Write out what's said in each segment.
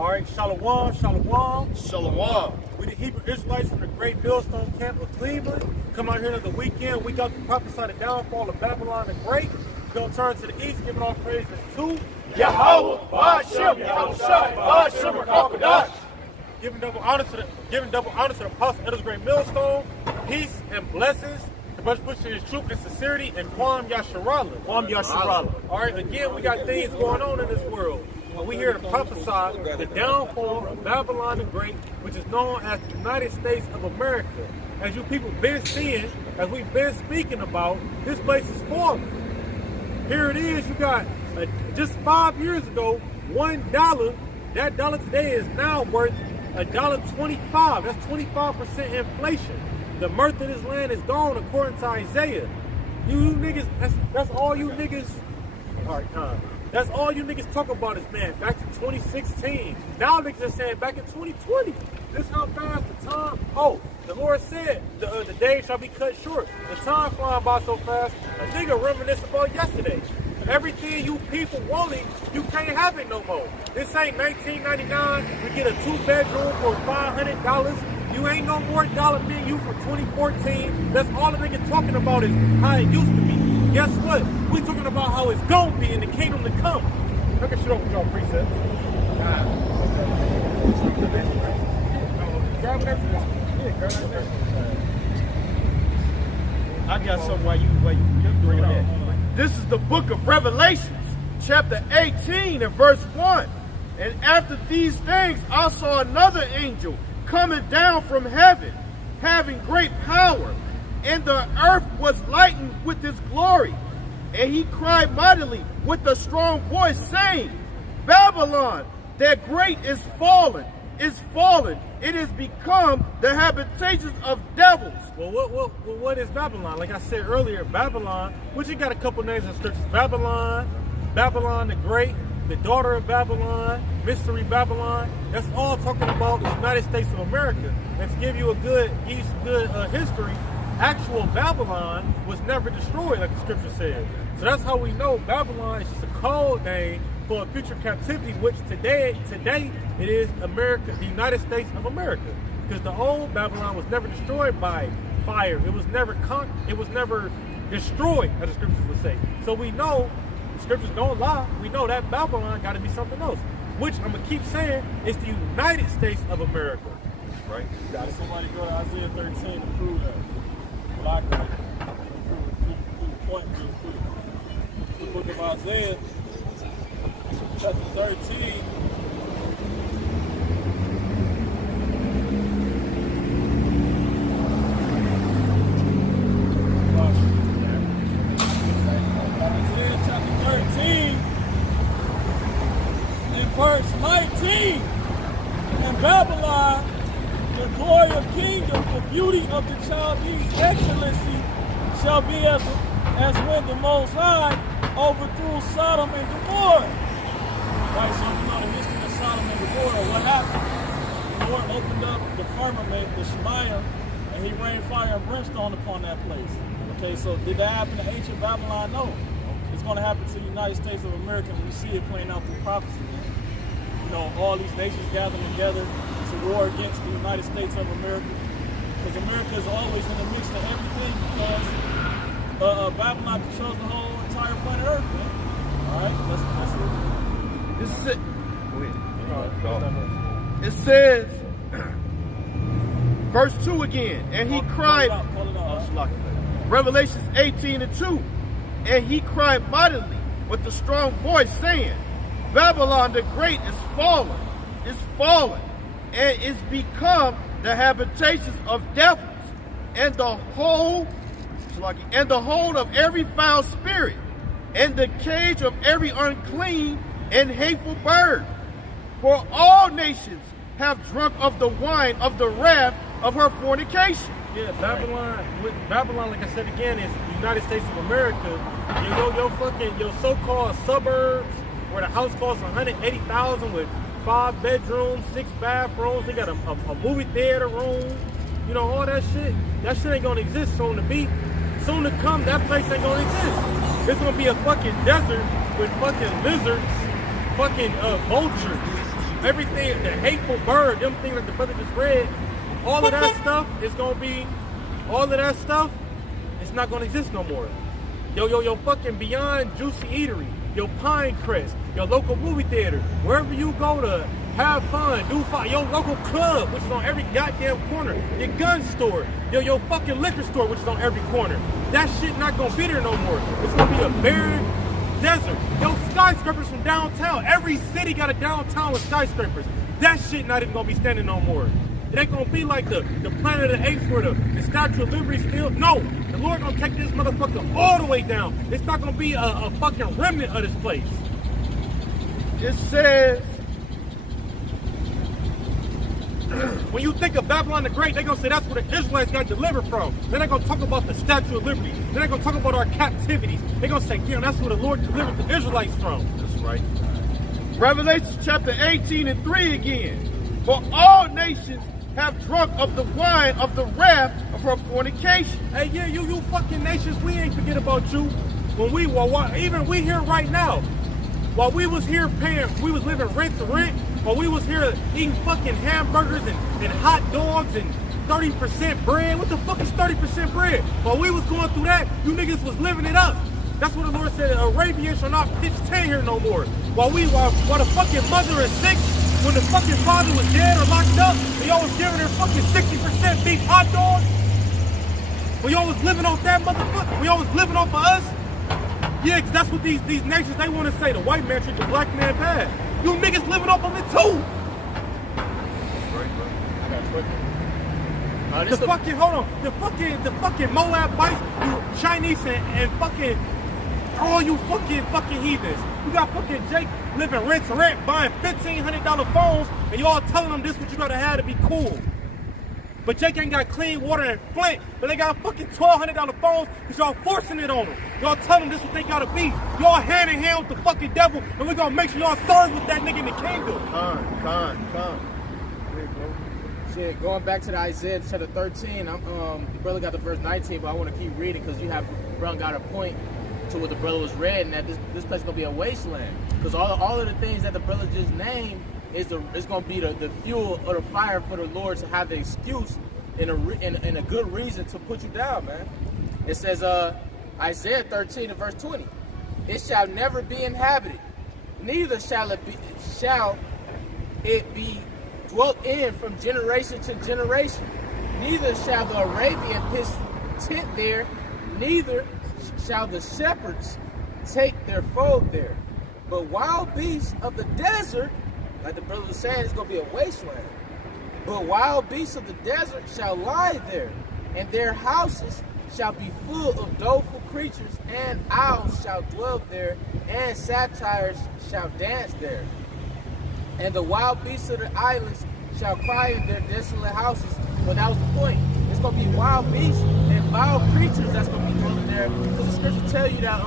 All right, Shalom, Shalom. Shalom. We the Hebrew Israelites from the Great Millstone Camp of Cleveland. Come out here another weekend. We got to prophesy the downfall of Babylon the Great. We're going to turn to the east, giving all praises to Yahweh, Ba'ashem, Yahushua, Ba'ashem, Rakakadash. Giving double honor to the Apostle of the Great Millstone. Peace and blessings. The much pushing his truth and sincerity and Kwam Yasharala. Kwam Yasharala. All right, again, we got things going on in this world. And we here to prophesy the downfall of Babylon the Great, which is known as the United States of America. As you people been seeing, as we've been speaking about, this place is falling. Here it is, you got, just 5 years ago, $1, that dollar today is now worth $1.25. That's 25% inflation. The mirth of this land is gone according to Isaiah. You niggas, that's all you niggas, all right, time. That's all you niggas talk about is, man, back to 2016. Now niggas are saying back in 2020. This how fast the time, the Lord said, the days shall be cut short. The time flying by so fast, a nigga reminisce about yesterday. Everything you people wanted, you can't have it no more. This ain't 1999, we get a 2-bedroom for $500. You ain't no more dollar menu for 2014. That's all the nigga talking about is how it used to be. Guess what? We talking about how it's gonna be in the kingdom to come. Look at shit over with y'all precepts. I got something while you doing that. This is the book of Revelations, chapter 18 and verse 1. And after these things, I saw another angel coming down from heaven, having great power, and the earth was lightened with his glory. And he cried mightily with a strong voice, saying, Babylon, that great is fallen. It has become the habitations of devils. Well, what is Babylon? Like I said earlier, Babylon, which you got a couple names in scriptures. Babylon the Great, the daughter of Babylon, Mystery Babylon. That's all talking about the United States of America. And to give you good history, actual Babylon was never destroyed, like the scripture said. So that's how we know Babylon is just a code name for a future captivity, which today it is America, the United States of America. Because the old Babylon was never destroyed by fire. It was never destroyed, as the scriptures would say. So we know, the scriptures don't lie, we know that Babylon got to be something else. Which I'm going to keep saying is the United States of America. Right? Got somebody go to Isaiah 13 to prove that. Well, I can point to the book of Isaiah, chapter 13. Isaiah chapter 13, in verse 19. In Babylon, the glory of kingdom, the beauty of the Chaldees' excellency shall be as when the Most High overthrew Sodom and Gomorrah. Right, so you know the history of Sodom and Gomorrah, what happened? The Lord opened up the firmament, the Shemayim, and he rained fire and brimstone upon that place. Okay, so did that happen to ancient Babylon? No. It's going to happen to the United States of America, and we see it playing out through prophecy. You know, all these nations gathering together to war against the United States of America. Because America is always in the midst of everything because Babylon controls the whole entire planet Earth, man. All right, that's it. This is it. It says, verse 2 again, and he cried, Call it out. Revelations 18 and 2, and he cried mightily with a strong voice, saying, Babylon the Great is fallen, and is become the habitations of devils, and the hold of every foul spirit, and the cage of every unclean and hateful bird. For all nations have drunk of the wine of the wrath of her fornication. Yeah, Babylon, like I said again, is the United States of America. Your so-called suburbs, where the house costs $180,000 with 5 bedrooms, 6 bathrooms. They got a movie theater room. You know, all that shit. That shit ain't gonna exist soon to be. Soon to come, that place ain't gonna exist. It's gonna be a fucking desert with fucking lizards, fucking vultures, everything, the hateful bird, them things that the brother just read, all of that stuff is gonna be, all of that stuff, it's not gonna exist no more. Yo, fucking Beyond Juicy Eatery, your Pinecrest, your local movie theater, wherever you go to have fun, do fun, your local club, which is on every goddamn corner, your gun store, your fucking liquor store, which is on every corner. That shit not gonna be there no more. It's gonna be a barren desert. Yo, skyscrapers from downtown. Every city got a downtown with skyscrapers. That shit not even gonna be standing no more. It ain't gonna be like the Planet of the Apes where the Statue of Liberty still. No, the Lord gonna take this motherfucker all the way down. It's not gonna be a fucking remnant of this place. It says, when you think of Babylon the Great, they're gonna say that's where the Israelites got delivered from. Then they're gonna talk about the Statue of Liberty. Then they're gonna talk about our captivities. They're gonna say, damn, that's where the Lord delivered the Israelites from. that's right. Revelation chapter 18 and 3 again. For all nations have drunk of the wine of the wrath of her fornication. Hey, yeah, you fucking nations, we ain't forget about you. When even we here right now, while we was here we was living rent to rent, while we was here eating fucking hamburgers and hot dogs and 30% bread. What the fuck is 30% bread? While we was going through that, you niggas was living it up. That's what the Lord said, Arabians shall not pitch tent here no more. While the fucking mother is sick, when the fucking father was dead or locked up, and y'all was giving her fucking 60% beef hot dogs, when y'all was living off that motherfucker, when y'all was living off of us, yeah, cause that's what these nations, they want to say, the white man treat the black man bad. You niggas living off of it too. The fucking Moab bites, you Chinese and fucking, all you fucking heathens. You got fucking Jake living rent to rent, buying $1,500 phones, and y'all telling them this what you gotta have to be cool. But Jake ain't got clean water and Flint, but they got fucking $1,200 phones because y'all forcing it on them. Y'all telling them this what they gotta be. Y'all hand in hand with the fucking devil, and we gonna make sure y'all serve with that nigga in the kingdom. Con. Shit, going back to the Isaiah chapter 13, the brother got the verse 19, but I want to keep reading because brother got a point to what the brother was reading, that this place is gonna be a wasteland. Because all of the things that the brother just named is gonna be the fuel or the fire for the Lord to have the excuse and a good reason to put you down, man. It says Isaiah 13 and verse 20, it shall never be inhabited, neither shall it be dwelt in from generation to generation. Neither shall the Arabian pitch tent there, neither shall the shepherds take their fold there. But wild beasts of the desert, like the brother was saying, it's going to be a wasteland. But wild beasts of the desert shall lie there, and their houses shall be full of doleful creatures, and owls shall dwell there, and satyrs shall dance there. And the wild beasts of the islands shall cry in their desolate houses. Well, that was the point. It's going to be wild beasts and vile creatures that's going to be dwelling there. Because the scriptures tell you that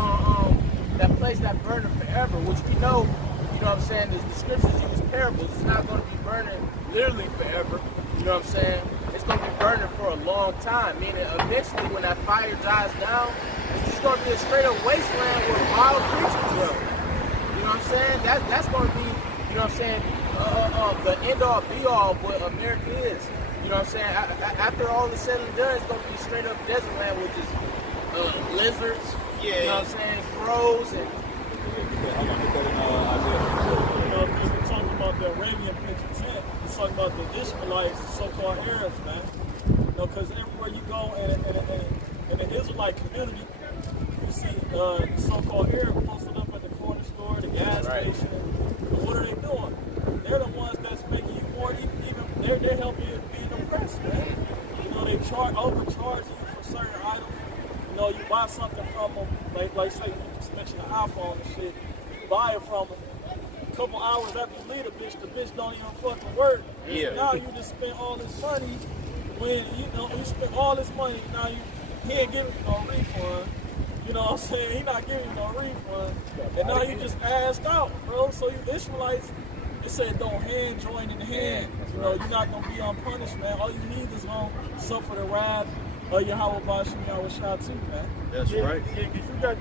that place that burning forever, which we know, you know what I'm saying, the scriptures use parables. It's not going to be burning literally forever. You know what I'm saying? It's going to be burning for a long time. Meaning eventually when that fire dies down, it's just going to be a straight up wasteland where wild creatures dwell. You know what I'm saying? That's going to be, you know what I'm saying, the end-all, be-all of what America is. You know what I'm saying? After all is said and done, it's going to be straight up desert land with just lizards, you know what I'm saying, crows, and... You know, because we're talking about the Arabian pitch tent, we're talking about the Ishmaelites, the so-called Arabs, man. You know, because everywhere you go in the Israelite community, you see the so-called Arabs posted up at the corner store, the gas station. What are they doing? They're the ones that's making you more, even they're helping you being oppressed, man. You know, they overcharge you for certain items. You know, you buy something from them, like say you just mentioned the iPhone and shit. You buy it from them. A couple hours after you leave the bitch don't even fucking work. Yeah. So now you just spent all this money when, you know, you spent all this money, now he ain't giving you no refund. You know what I'm saying? He not giving you no refund. And now you just asked out, bro. So you Israelites, it said don't hand join in hand. You know, you're not gonna be unpunished, man. All you need is gonna suffer the wrath of Yahweh Bashim Yahweh Shah too, man. That's right. Yeah, because you got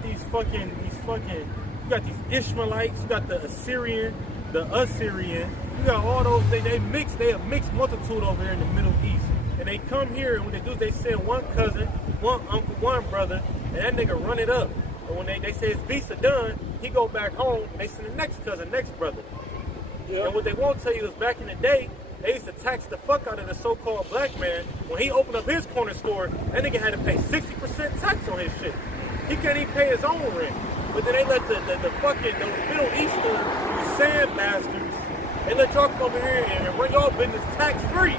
you got these Ishmaelites, you got the Assyrian, the Assyrian. You got all those. They a mixed multitude over here in the Middle East. And they come here, and what they do is they send one cousin, one uncle, one brother, and that nigga run it up. And when they say his visa done, he go back home, and they send the next cousin, next brother. Yeah. And what they won't tell you is back in the day, they used to tax the fuck out of the so-called black man. When he opened up his corner store, that nigga had to pay 60% tax on his shit. He can't even pay his own rent. But then they let the fucking those Middle Eastern sand bastards, they let y'all come over here and run y'all business tax-free.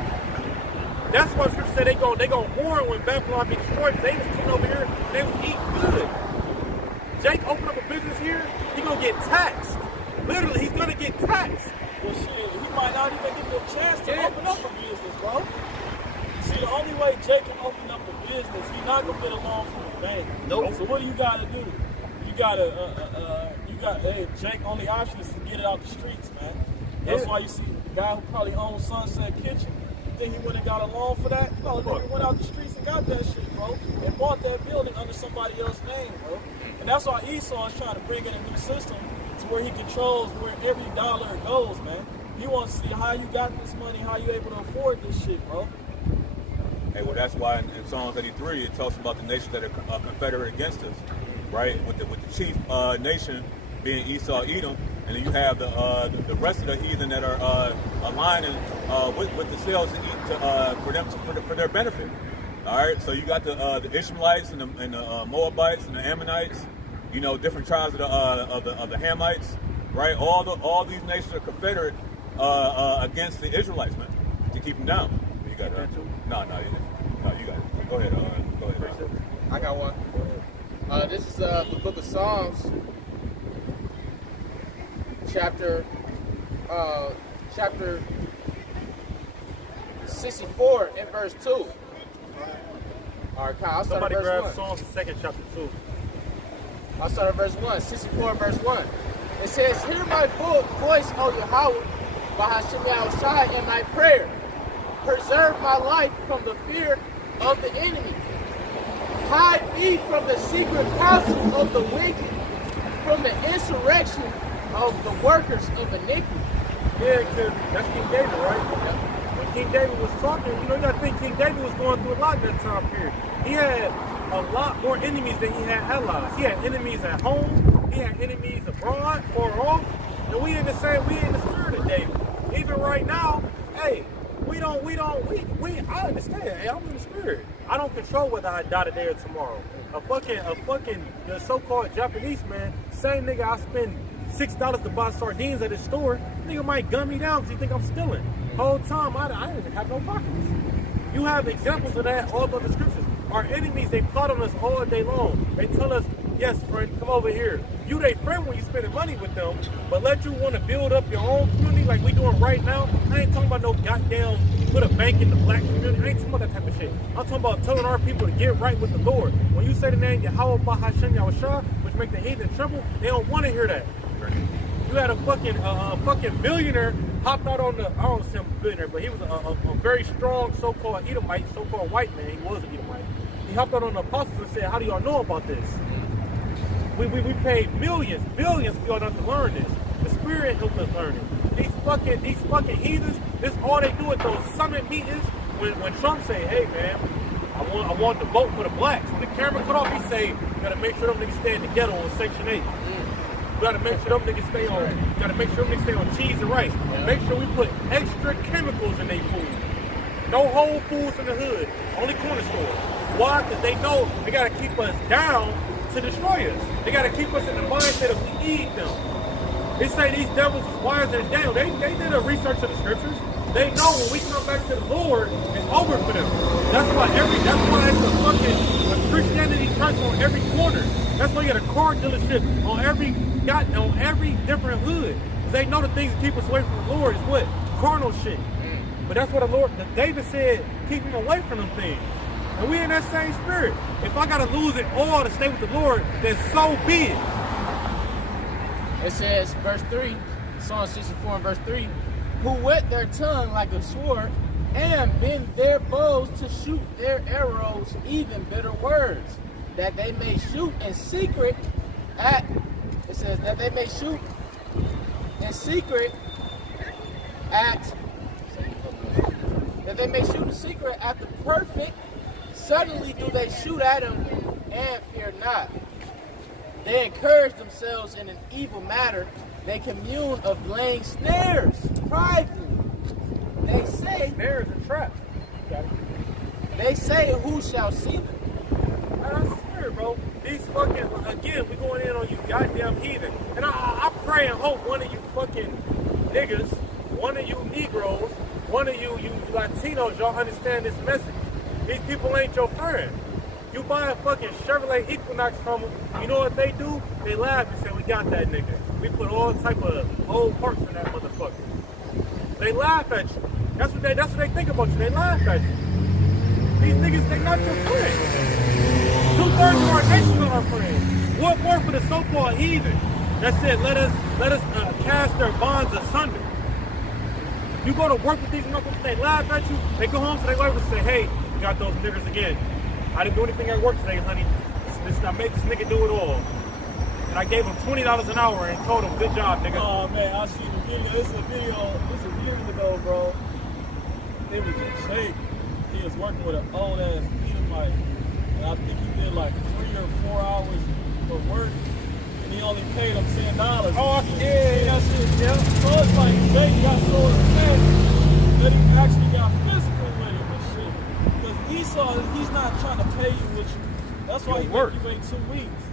That's why Scripture said they gonna mourn when Babylon be destroyed. They was coming over here and they was eating good. Jake opened up a business here, he gonna get taxed. Literally, he's gonna get taxed. Well, shit, he might not even get the chance to open up a business, bro. See, the only way Jake can open up a business, he's not gonna get a loan from the bank. Nope. So what do you gotta do? Hey, Jake, only option is to get it out the streets, man. That's why you see the guy who probably owns Sunset Kitchen. You think he went and got a loan for that? No, he went out the streets and got that shit, bro. And bought that building under somebody else's name, bro. And that's why Esau is trying to bring in a new system to where he controls where every dollar goes, man. He wants to see how you got this money, how you able to afford this shit, bro. Hey, well, that's why in Psalms 83 it talks about the nations that are confederate against us, right? With the chief nation being Esau, Edom, and then you have the rest of the heathen that are aligning with the sales for their benefit. All right, so you got the Ishmaelites and the Moabites and the Ammonites, you know, different tribes of the Hamites, right? All these nations are confederate against the Israelites, man, to keep them down. You got that too? No, you got it. Go ahead. Go ahead. I got one. This is the book of Psalms, chapter 64 and verse 2. All right, Kyle, I'll start Somebody at verse grab 1. Psalms 2nd chapter 2. I'll start at verse 1, 64 and verse 1. It says, "Hear my voice, O Yahweh, by Hashem Yahushai, in my prayer. Preserve my life from the fear of the enemy. Hide me from the secret counsel of the wicked, from the insurrection of the workers of iniquity." Yeah, because that's King David, right? When King David was talking, you gotta think King David was going through a lot in that time period. He had a lot more enemies than he had allies. He had enemies at home, he had enemies abroad, far off, and we in the spirit of David. Even right now, hey, I understand. Hey, I'm in the spirit. I don't control whether I die today or tomorrow. The so-called Japanese man, same nigga I spend $6 to buy sardines at his store, nigga might gun me down because he think I'm stealing. Whole time I didn't even have no pockets. You have examples of that all over the scriptures. Our enemies, they plot on us all day long. They tell us, yes, friend, come over here. You their friend when you spending money with them, but let you want to build up your own community like we doing right now. I ain't talking about no goddamn put a bank in the black community. I ain't talking about that type of shit. I'm talking about telling our people to get right with the Lord. When you say the name Yahweh Bahashem Yahushua, which make the heathen tremble, they don't want to hear that. You had a fucking billionaire hopped out on the, I don't say I'm a billionaire, but he was a very strong so-called Edomite, so-called white man. He was an Edomite. He hopped out on the apostles and said, how do y'all know about this? We paid millions, billions for y'all not to learn this. The Spirit helped us learn it. These fucking heathens, this all they do at those summit meetings when Trump say, hey man, I want the vote for the blacks. When the camera cut off, he say, you gotta make sure them niggas stay in the ghetto on Section 8. You gotta make sure them niggas stay on cheese and rice. Make sure we put extra chemicals in their food. No Whole Foods in the hood, only corner stores. Why? Because they know they gotta keep us down to destroy us. They gotta keep us in the mindset of we need them. They say these devils is wise than Daniel. They did a research of the scriptures. They know when we come back to the Lord, it's over for them. That's why it's a Christianity church on every corner. That's why you got a car dealership on every different hood. They know the things that keep us away from the Lord is what? Carnal shit. But that's what David said, keep him away from them things. And we in that same spirit. If I gotta lose it all to stay with the Lord, then so be it. It says, verse 3, Psalm 64 and verse 3, who whet their tongue like a sword and bend their bows to shoot their arrows, even bitter words, that they may shoot in secret that they may shoot in secret at the perfect. Suddenly do they shoot at him and fear not. They encourage themselves in an evil matter. They commune of laying snares privately. They say snares and traps. They say, who shall see them? That's weird, bro. These fucking, again, we going in on you goddamn heathen. And I pray and hope one of you fucking niggas, one of you Negroes, one of you Latinos, y'all understand this message. These people ain't your friend. You buy a fucking Chevrolet Equinox from them, you know what they do? They laugh and say, we got that nigga. We put all type of old parts in that motherfucker. They laugh at you. That's what they think about you. They laugh at you. These niggas, they not your friends. 2/3 of our nation are our friends. What more for the so-called heathen that said, let us cast their bonds asunder. You go to work with these motherfuckers, they laugh at you. They go home to their wife and say, hey, you got those niggers again. I didn't do anything at work today, honey. I made this nigga do it all. And I gave him $20 an hour and told him, good job, nigga. Oh man, I see the video. This is years ago, bro. It was a shake. He was working with an old ass Edomite. And I think he did like 3 or 4 hours for work. And he only paid him $10. Oh, yeah. That shit, yeah. So it's like Jake got so upset that he actually got physical with him and shit. Because Esau, he's not trying to pay you what you. That's why he make you wait 2 weeks.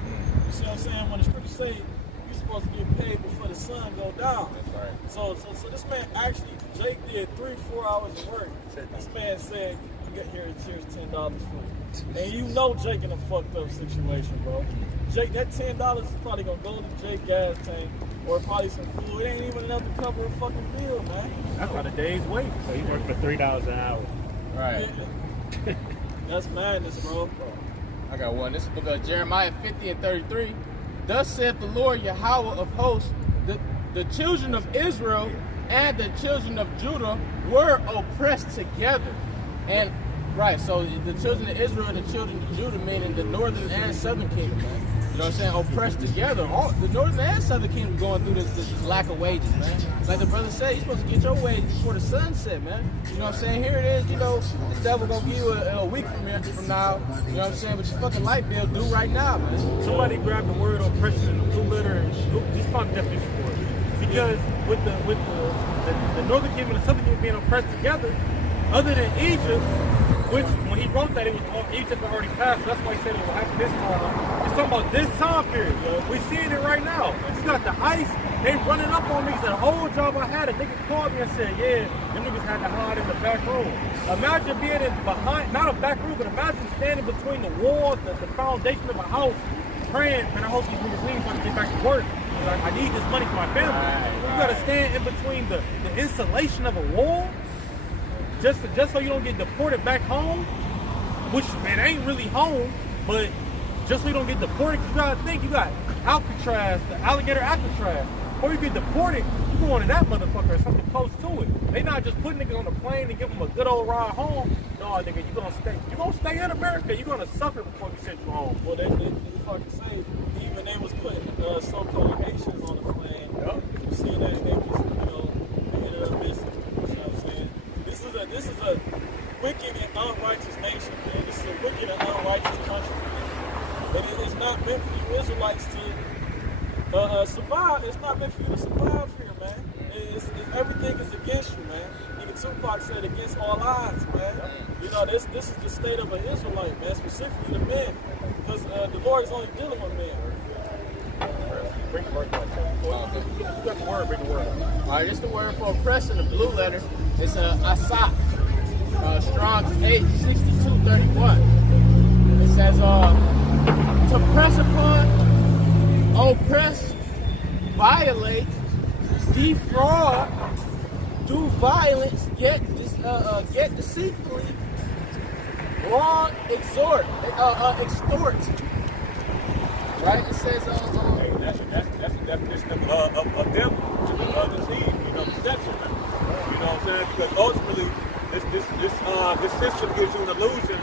You see what I'm saying? When the scriptures say you're supposed to get paid before the sun go down. That's right. So this man actually, Jake did 3-4 hours of work. This man said, here's $10 for it. And you know Jake in a fucked up situation, bro. Jake, that $10 is probably gonna go to Jake's gas tank or probably some food. It ain't even enough to cover a fucking bill, man. That's about a day's wage. So he worked for $3 an hour. Right. That's madness, bro. I got one. This is the book of Jeremiah 50:33. Thus saith the Lord Yahweh of hosts, the children of Israel and the children of Judah were oppressed together. And right, so the children of Israel and the children of Judah, meaning the northern and southern kingdom, man. You know what I'm saying? Oppressed together. All the northern and southern kingdom going through this lack of wages, man. Like the brother said, you're supposed to get your wages before the sun set, man. You know what I'm saying? Here it is, you know, the devil gonna give you a week from now. You know what I'm saying? But your fucking light bill due right now, man. Somebody grabbed the word oppression in the blue letter and he's found definition for it. Because with the northern kingdom and the southern kingdom being oppressed together, other than Egypt, which when he wrote that, it was Egypt had already passed. That's why he said it will happen this time. It's talking about this time period. We're seeing it right now. You got the ice. They running up on niggas. That whole job I had, a nigga called me and said, yeah, them niggas had to hide in the back room. Imagine being in behind, not a back room, but imagine standing between the walls, the foundation of a house, praying, man, I hope these niggas leave so I can get back to work. I need this money for my family. You got to stand in between the insulation of a wall just so you don't get deported back home, which, man, ain't really home, but just so you don't get deported. You got to think, you got Alcatraz, the alligator Alcatraz. Before you get deported, you going to that motherfucker or something close to it. They not just putting niggas on the plane and give them a good old ride home. No, nigga, you gonna stay in America. You gonna suffer before we send you home. Well, they fucking say even they was putting so-called Haitians on the plane. Yep. You see that they was, they ended up missing. You know what I'm saying? This is a wicked and unrighteous nation, man. This is a wicked and unrighteous country, man. And it's not meant for you Israelites to survive. It's not meant for you to survive here, man. Everything is against you, man. Even Tupac said against all odds, man. You know, this is the state of an Israelite, man, specifically the men. Because the Lord is only dealing with men. Bring the word. You got the word, bring the word. All right, this is the word for oppress in the blue letter. It's asak. Strong's 86231. It says, to press upon, oppress, violate, defraud, do violence, get deceitfully, wrong, extort. Right? It says, hey, that's the definition of devil, deceive, deception. You know what I'm saying? Because ultimately, this system gives you an illusion,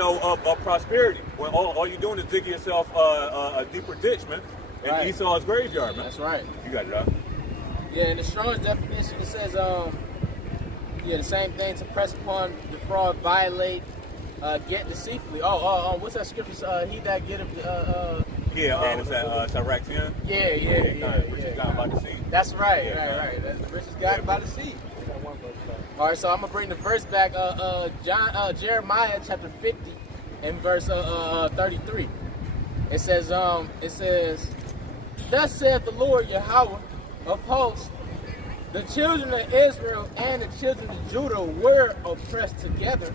of prosperity. When all you're doing is digging yourself a deeper ditch, man. And right. Esau's graveyard, man. That's right. You got it, huh? Yeah, in the Strong's definition, it says, the same thing: to press upon, defraud, violate, get deceitfully. What's that scripture? He that getteth, was that Sirach 10? Yeah. Richard got by deceit. That's right, right. That's the richest guy by deceit. All right, so I'm gonna bring the verse back. Jeremiah chapter 50 and verse 33. It says, "Thus saith the Lord Yahweh of hosts, the children of Israel and the children of Judah were oppressed together,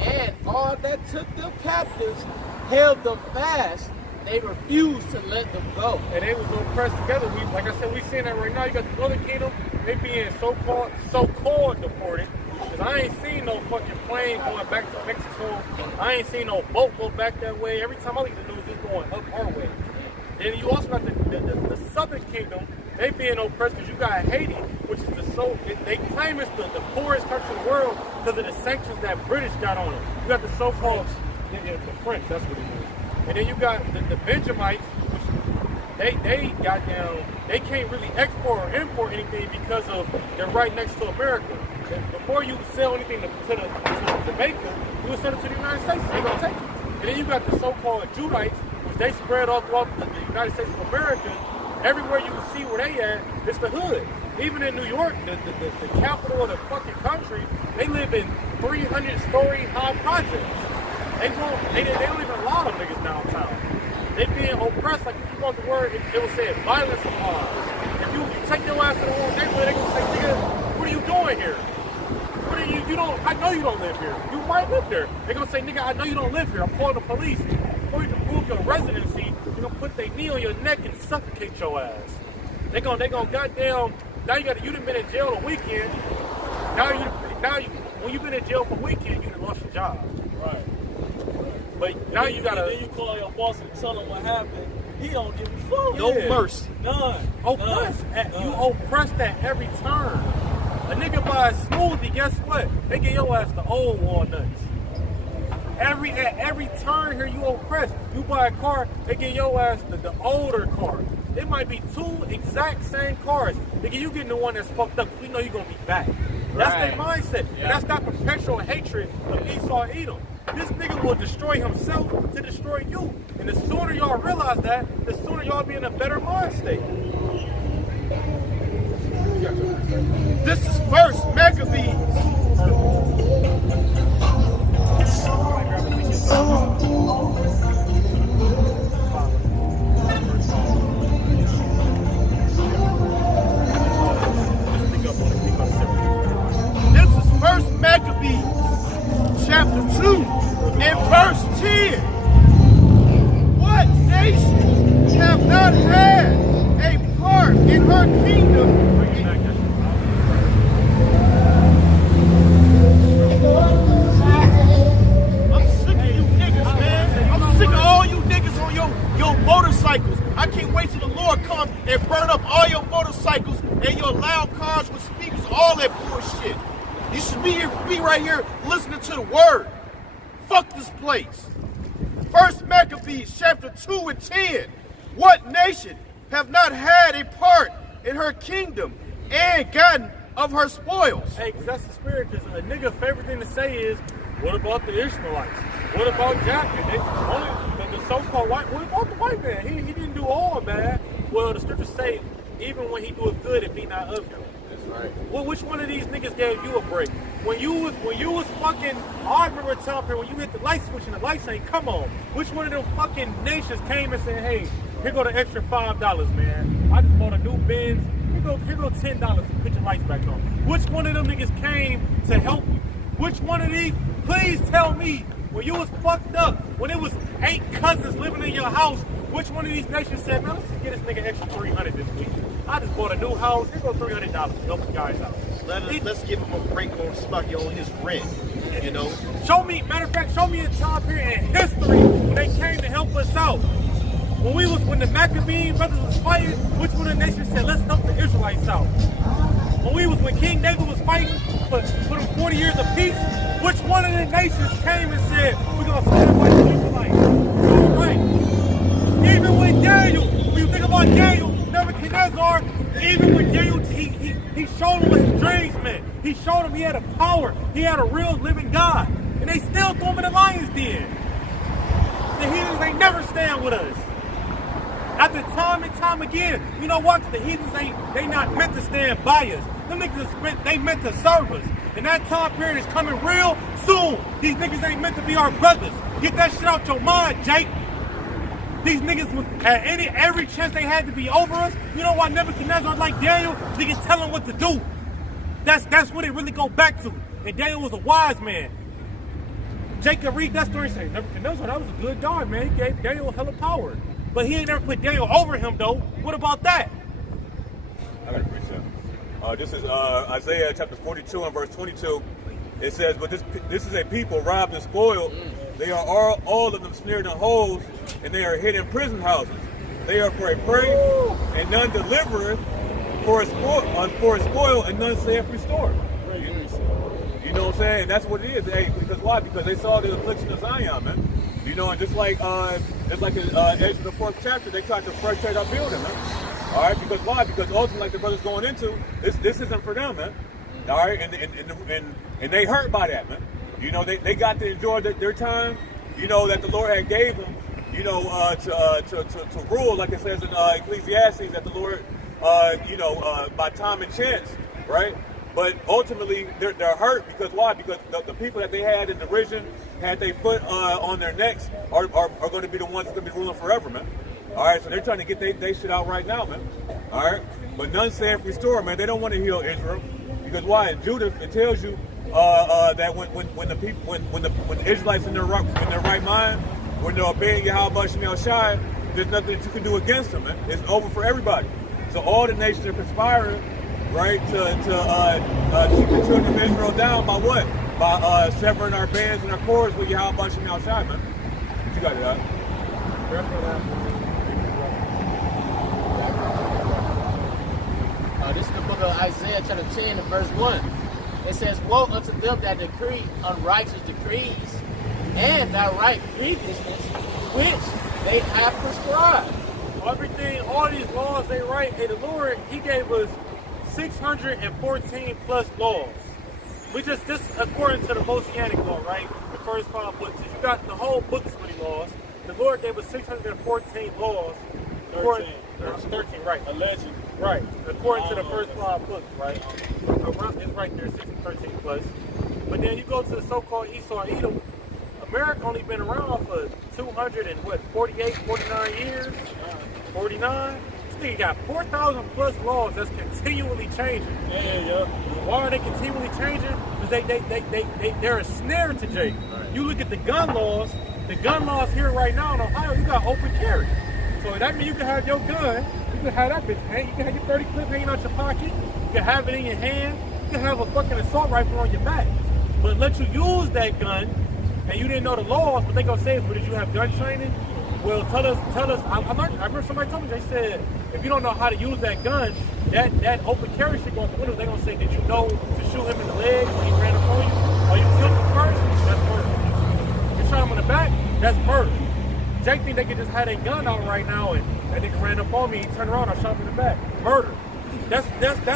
and all that took them captives held them fast. They refused to let them go." And they was oppressed together. Like I said, we seeing that right now. You got the Northern Kingdom, they being so-called deported. Because I ain't seen no fucking plane going back to Mexico. I ain't seen no boat go back that way. Every time I look at the news, it's going up our way. Then you also got the Southern Kingdom. They being oppressed because you got Haiti, which is they claim it's the poorest country in the world because of the sanctions that British got on them. You got the so-called the French, that's what it is. And then you got the Benjamites, which they can't really export or import anything because of they're right next to America. Before you sell anything to Jamaica, you would send it to the United States. They're gonna take it. And then you got the so-called Judites, which they spread all throughout the United States of America. Everywhere you can see where they at, it's the hood. Even in New York, the capital of the fucking country, they live in 300-story high projects. They don't even allow them niggas downtown. They being oppressed, like if you want the word, it will say violence upon. If you take your ass to the whole neighborhood, they gonna say, nigga, what are you doing here? I know you don't live here. You might live there. They're gonna say, nigga, I know you don't live here. I'm calling the police. Before you can prove your residency, they're gonna put their knee on your neck and suffocate your ass. They gonna goddamn, now you done been in jail a weekend. When you've been in jail for a weekend, you done lost your job. Right. But now you gotta. Then you call your boss and tell him what happened. He don't give a fuck. No mercy. None. You oppressed at every turn. A nigga buy a smoothie, guess what? They get your ass the old walnuts. At every turn here, you oppressed. You buy a car, they get your ass the older car. It might be two exact same cars. Nigga, you getting the one that's fucked up. We know you're gonna be back. That's their mindset. Yeah. And that's got perpetual hatred of Esau Edom. This nigga will destroy himself to destroy you. And the sooner y'all realize that, the sooner y'all be in a better mind state. This is First Maccabees. This is First Maccabees, chapter 2, and verse 10. What nation have not had a part in her kingdom? I'm sick of you niggas, man. I'm sick of all you niggas on your motorcycles. I can't wait till the Lord come and burn up all your motorcycles and your loud cars with speakers, all that bullshit. You should be right here listening to the word. Fuck this place. First Maccabees chapter 2 and 10. What nation have not had a part in her kingdom and gotten of her spoils? Hey, because that's the spirit. Because a nigga favorite thing to say is, what about the Ishmaelites? What about Japheth? The so-called white, what about the white man? He didn't do all bad. Well, the scriptures say, even when he doeth good, it be not of him. That's right. Well, which one of these niggas gave you a break? When you was fucking, I remember a time period when you hit the light switch and the lights ain't come on. Which one of them fucking nations came and said, hey, here go the extra $5, man. I just bought a new Benz. Here go $10 to put your lights back on. Which one of them niggas came to help you? Which one of these? Please tell me, when you was fucked up, when it was 8 cousins living in your house, which one of these nations said, man, let's just get this nigga extra $300 this week. I just bought a new house. Here go $300 to help you guys out. Let's give him a break on his rent, you know? Matter of fact, show me a time period in history when they came to help us out. When the Maccabean brothers was fighting, which one of the nations said, let's help the Israelites out? When King David was fighting for them 40 years of peace, which one of the nations came and said, we're going to stand by the Israelites? You're right. Even with Daniel, when you think about Daniel, Nebuchadnezzar, Even when Daniel, he showed him what his dreams meant. He showed him he had a power. He had a real living God. And they still threw him in the lion's den. The heathens ain't never stand with us. After time and time again, you know what? The heathens they not meant to stand by us. Them niggas they meant to serve us. And that time period is coming real soon. These niggas ain't meant to be our brothers. Get that shit out your mind, Jake. These niggas was at every chance they had to be over us. You know why Nebuchadnezzar was like Daniel? Niggas tell him what to do. That's what it really go back to. And Daniel was a wise man. Jake could read that story and say, Nebuchadnezzar, that was a good guy, man. He gave Daniel a hell of power. But he ain't never put Daniel over him, though. What about that? I got a precept. This is Isaiah chapter 42 and verse 22. It says, but this is a people robbed and spoiled. They are all of them snared in holes, and they are hid in prison houses. They are for a prey, and none delivereth, for a spoil, and none saith restore. You know what I'm saying? That's what it is. Hey, because why? Because they saw the affliction of Zion, man. You know, and just like in Ezra the 4th chapter, they tried to frustrate our building, man. All right, because why? Because ultimately, like the brother's going into, this isn't for them, man. All right, and they hurt by that, man. You know, they got to enjoy their time, you know, that the Lord had gave them, you know, to rule, like it says in Ecclesiastes, that the Lord, by time and chance, right? But ultimately, they're hurt because why? Because the people that they had in derision, had their foot on their necks, are going to be the ones that's going to be ruling forever, man. All right, so they're trying to get their shit out right now, man. All right, but none saith restore, man. They don't want to heal Israel because why? In Judah, it tells you that when the Israelites in their right mind, when they're obeying Yahweh Shem Shai, there's nothing that you can do against them, man. It's over for everybody. So all the nations are conspiring, right, to keep the children of Israel down by what? By severing our bands and our cords with Yahweh Shem Shai, man. You got it, huh? This is the book of Isaiah chapter 10 and verse 1. It says, woe unto them that decree unrighteous decrees, and that write grievousness which they have prescribed. All these laws they write, hey, the Lord, he gave us 614 plus laws. This according to the Mosaic law, right? The first 5 books. You got the whole book's many laws. The Lord gave us 614 laws. 13, right. Alleged. Right. According to the first 5 books, right? It's right there, 613 plus. But then you go to the so-called Esau Edom. America only been around for 49 years? 49? This thing got 4,000 plus laws that's continually changing. Yeah. Why are they continually changing? Because they're a snare to Jake. Right. You look at the gun laws here right now in Ohio, you got open carry. So that means you can have your gun, you can have that bitch hang, you can have your 30 clip hanging out your pocket, you can have it in your hand, you can have a fucking assault rifle on your back. But let you use that gun, and you didn't know the laws, what they gonna say is, well, did you have gun training? Well, tell us. I remember somebody told me, they said, if you don't know how to use that gun, that open carry shit going through the window, they gonna say, did you know to shoot him in the leg when he ran up on you? Or you killed him first? That's murder. You shot him in the back? That's murder. Jake think they could just have a gun out right now, and that nigga ran up on me, he turned around, I shot him in the back. Murder. That's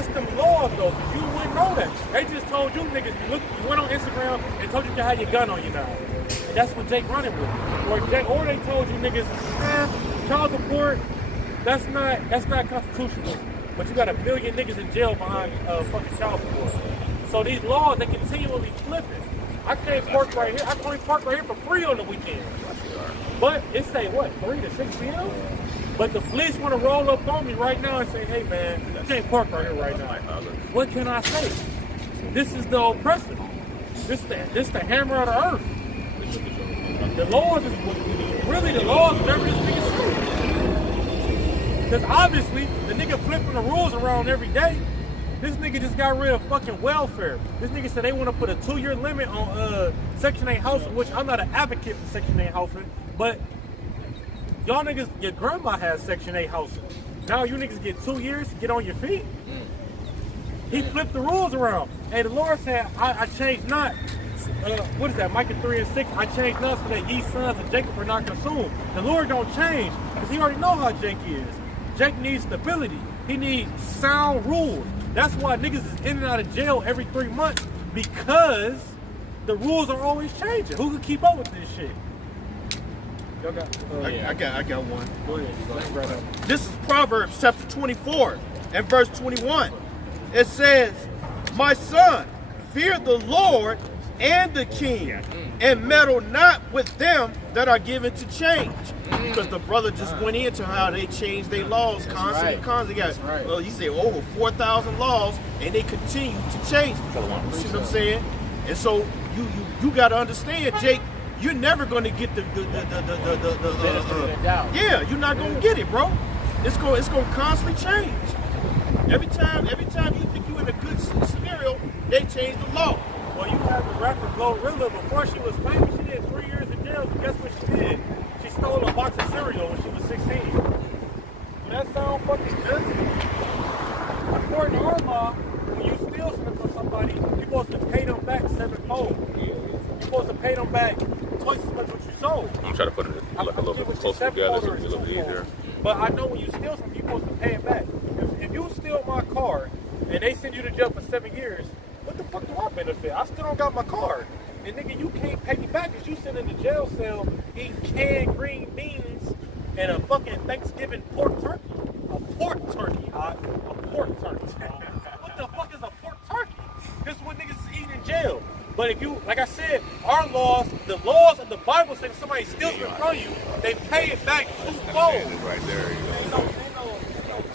them laws though, because you wouldn't know that. They just told you niggas, you went on Instagram and told you to have your gun on you now. And that's what Jake running with. Or they told you niggas, child support, that's not constitutional. But you got 1 million niggas in jail behind fucking child support. So these laws, they continually flipping. I can't park right here. I can only park right here for free on the weekend. But it say what, 3 to 6 p.m.? But the police want to roll up on me right now and say, hey man, you can't park right here right now. What can I say? This is the oppressor. This the hammer of the earth. The laws is really the laws, whatever this nigga says. Because obviously, the nigga flipping the rules around every day. This nigga just got rid of fucking welfare. This nigga said they want to put a 2-year limit on Section 8 housing, which I'm not an advocate for Section 8 housing, but y'all niggas, your grandma has Section 8 housing. Now you niggas get 2 years to get on your feet. He flipped the rules around. And the Lord said, I changed not. What is that, Micah 3 and 6? I changed not so that ye sons of Jacob are not consumed. The Lord don't change, because he already know how Jake is. Jake needs stability. He needs sound rules. That's why niggas is in and out of jail every 3 months, because the rules are always changing. Who can keep up with this shit? Y'all got, I got one. Go ahead. This is Proverbs chapter 24 and verse 21. It says, "My son, fear the Lord and the king, and meddle not with them that are given to change." Because the brother just went into how they changed their laws constantly. They got, well, he said over 4,000 laws, and they continue to change them. You see what I'm saying? And so you got to understand, Jake. You're never going to get the yeah, you're not going to get it, bro. It's going to constantly change. Every time you think you're in a good scenario, they change the law. Well, you have the rapper Glorilla. Before she was famous, she did 3 years in jail. And guess what she did? She stole a box of cereal when she was 16. Does that sound fucking good? According to our law, when you steal something from somebody, you're supposed to pay them back sevenfold. You're supposed to pay them back twice as much what you sold. I'm trying to put it like a little bit closer together so it's a little bit easier. But I know when you steal something, you're supposed to pay it back. If you steal my car and they send you to jail for 7 years, what the fuck do I benefit? I still don't got my card. And nigga, you can't pay me back because you sit in the jail cell eating canned green beans and a fucking Thanksgiving pork turkey. A pork turkey, a pork turkey. What the fuck is a pork turkey? This is what niggas is eating in jail. But if you, like I said, our laws, the laws of the Bible say if somebody steals it from you, they pay it back twofold. Right there, you go.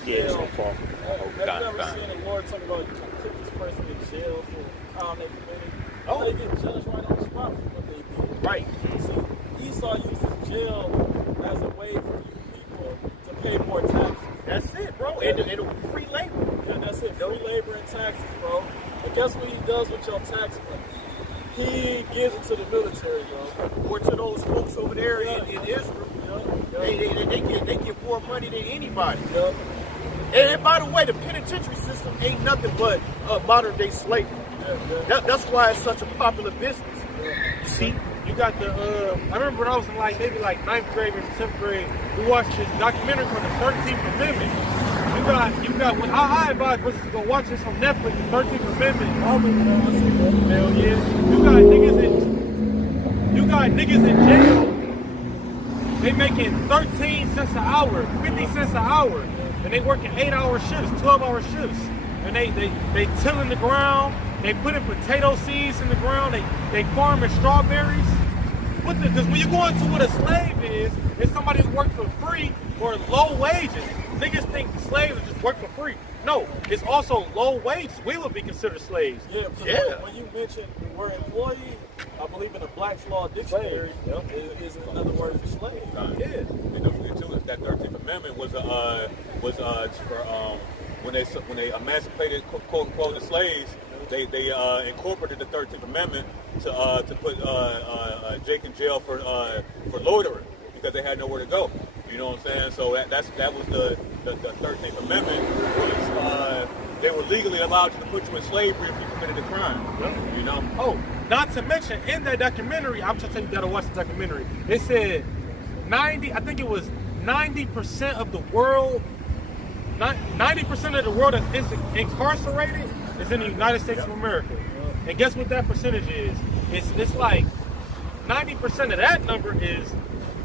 Yeah, it's gonna fall. Have you ever seen the Lord talk about you can put this person in jail for a crime they committed? Oh. They get judged right on the spot for what they did. Right. See, Esau uses jail as a way for you people to pay more taxes. That's it, bro. And free labor. Yeah, that's it. Free labor and taxes, bro. And guess what he does with your tax money? He gives it to the military, bro. Or to those folks over there in Israel. They get more money than anybody. And by the way, the penitentiary system ain't nothing but modern day slavery. That's why it's such a popular business. You see, You got the, I remember when I was in like, maybe like 9th grade or 10th grade, we watched this documentary called The 13th Amendment. You got, when I advise us to go watch this on Netflix, The 13th Amendment. Hell yeah. You got niggas in jail. They making 13 cents an hour, 50 cents an hour. And they working 8-hour shifts, 12-hour shifts. And they tilling the ground. They putting potato seeds in the ground. They farming strawberries. Because when you go into what a slave is, it's somebody who works for free or low wages. Niggas think slaves just work for free. No, it's also low wages. We would be considered slaves. Yeah. When you mentioned the word employee, I believe in the Black's Law Dictionary, is another word for slave. Yeah. And don't forget too, that 13th Amendment was for when they emancipated quote unquote the slaves. They incorporated the 13th Amendment to put Jake in jail for loitering because they had nowhere to go. You know what I'm saying? So that was the 13th Amendment. Was, they were legally allowed to put you in slavery if you committed a crime. You know? Oh, not to mention in that documentary, I'm just saying you gotta watch the documentary. It said 90% of the world, 90% of the world that's incarcerated is in the United States of America. And guess what that percentage is? It's like 90% of that number is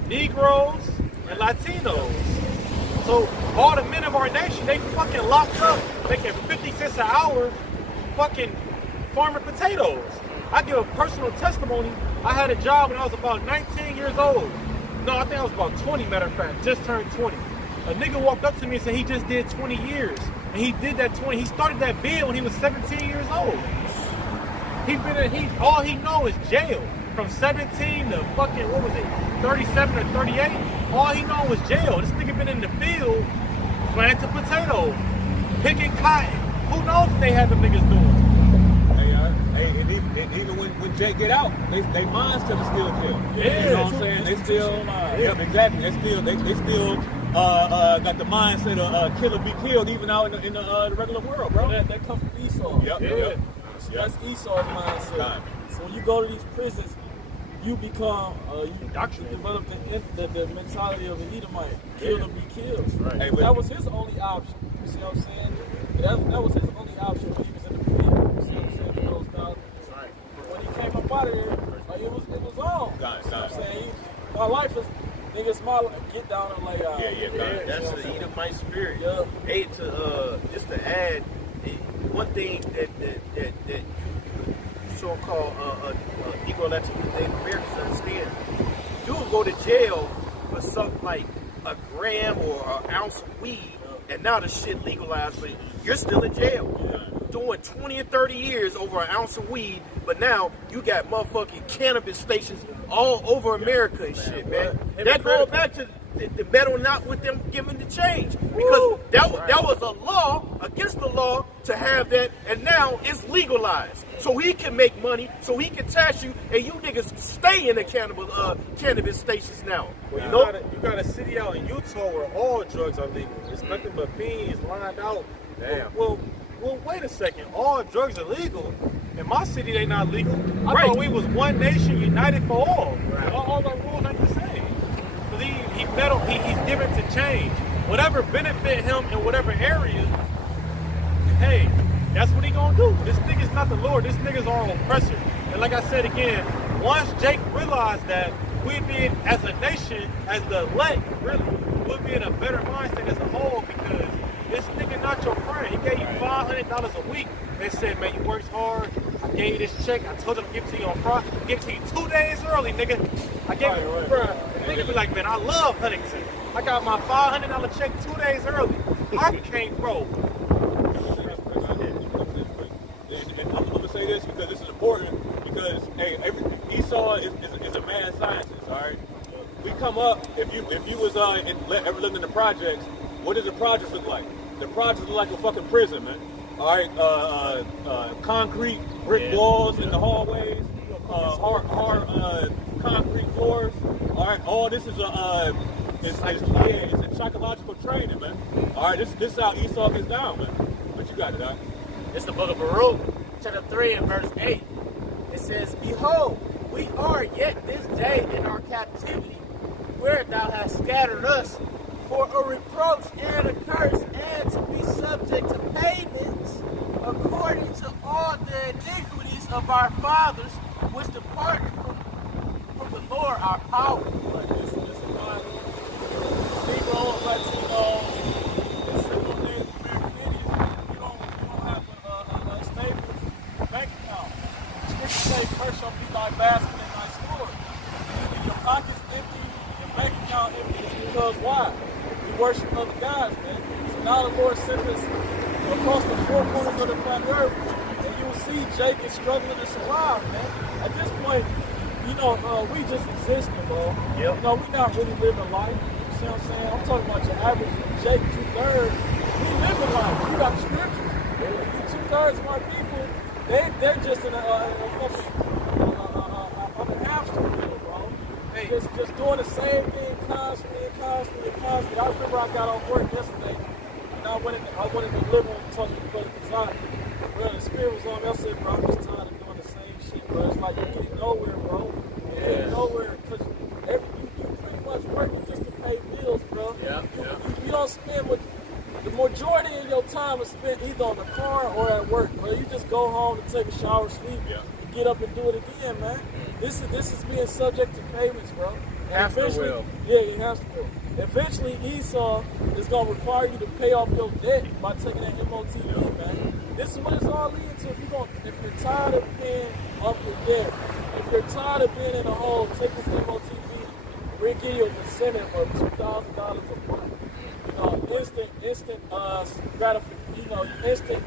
Negroes and Latinos. So all the men of our nation, they fucking locked up, making 50 cents an hour, fucking farming potatoes. I give a personal testimony. I had a job when I was about 19 years old. No, I think I was about 20, matter of fact, just turned 20. A nigga walked up to me and said he just did 20 years. And he did that 20, he started that bid when he was 17 years old. All he know is jail. From 17 to fucking, 37 or 38, all he know was jail. This nigga been in the field planting potatoes, picking cotton. Who knows what they had them niggas doing? And even when Jake get out, they minds still jail. Yeah, you know what I'm saying? They still, exactly. They still got the mindset of kill or be killed, even out in the regular world, bro. That comes from Esau. Yep. So that's Esau's mindset. So when you go to these prisons, you become, you develop the mentality of an Edomite, kill or be killed. Right. That was his only option. You see what I'm saying? That was his only option when he was in the field. You see what I'm saying? For those dollars. Right. But when he came up out of there, like it was on. Got it, You know what I'm got it. saying? My life is, nigga, it's my life. Get down and lay out. Yeah, that's the Edomite spirit. Yeah. Hey, just to add, one thing that you so-called Negro-Latino Native Americans understand, you will go to jail for something like a gram or an ounce of weed, and now the shit legalized, but you're still in jail. Doing 20 or 30 years over an ounce of weed, but now you got motherfucking cannabis stations all over America and shit, man. That goes back to the metal not with them giving the change, because that was a law against the law to have that, and now it's legalized, so he can make money, so he can tax you, and you niggas stay in the cannabis stations now. Well, you got a city out in Utah where all drugs are legal. It's nothing but fiends lined out. Damn. Well, wait a second. All drugs are legal. In my city, they not legal. I Right. thought we was one nation, united for all. Right. All the rules ain't the same. But he's given to change. Whatever benefit him in whatever area, hey, that's what he gonna do. This nigga's not the Lord. This nigga's our oppressor. And like I said again, once Jake realized that, we'd be as a nation, as the elect, really, we'd be in a better mindset as a whole, because this nigga not your friend. He gave you $500 a week. They said, man, you worked hard. I gave you this check. I told you to give it to you on Friday. Give it to you 2 days early, nigga. I gave you, bruh. Nigga be like, man, I love Huntington. I got my $500 check 2 days early. I can't, bro. And I'm gonna say this because this is important, because hey, Esau is a mad scientist, all right? We come up, if you was ever lived in the projects, what does the projects look like? The projects look like a fucking prison, man. All right, concrete, brick walls in the hallways, hard concrete floors. All right, all this is it's a psychological training, man. All right, this is how Esau gets down, man. But you got it, all right? It's the book of Baruch, chapter 3 and verse 8. It says, Behold, we are yet this day in our captivity, where thou hast scattered us, for a reproach and a curse, and to be subject to payments, according to all the iniquities of our fathers, which departed from the Lord our power. Like this Negroes, Latinos, simple Native American Indians, you don't have a stable bank account. Scripture say, first shall be thy basket and thy store. Either your pocket's empty, your bank account empty, it's because why? We worship other gods, man. So now the Lord sent us across the four corners of the planet Earth, and you'll see Jake is struggling to survive, man. At this point, we just existing, bro. Yep. We not really living life. You see what I'm saying? I'm talking about your average Jake 2/3. We living life. You got the scriptures. 2/3 of our people, they're just in a fucking hamster wheel, bro. Hey. Just doing the same thing constantly. I remember I got off work yesterday, and I went in the living room talking to Brother Kazan. Bro, the spirit was on me. I said, bro, I'm just tired of doing the same shit, bro. It's like you're getting nowhere, bro. You're getting nowhere, because you pretty much working just to pay bills, bro. Yeah. You don't spend the majority of your time is spent either on the car or at work, bro. You just go home to take a shower, sleep, and get up and do it again, man. This is being subject to payments, bro. And eventually, you have to. Eventually, Esau is going to require you to pay off your debt by taking that MOTB, man. This is what it's all leading to. If you're tired of paying off your debt, if you're tired of being in a hole, take this MOTB. We'll give you a incentive of $2,000 a month. Instant gratification.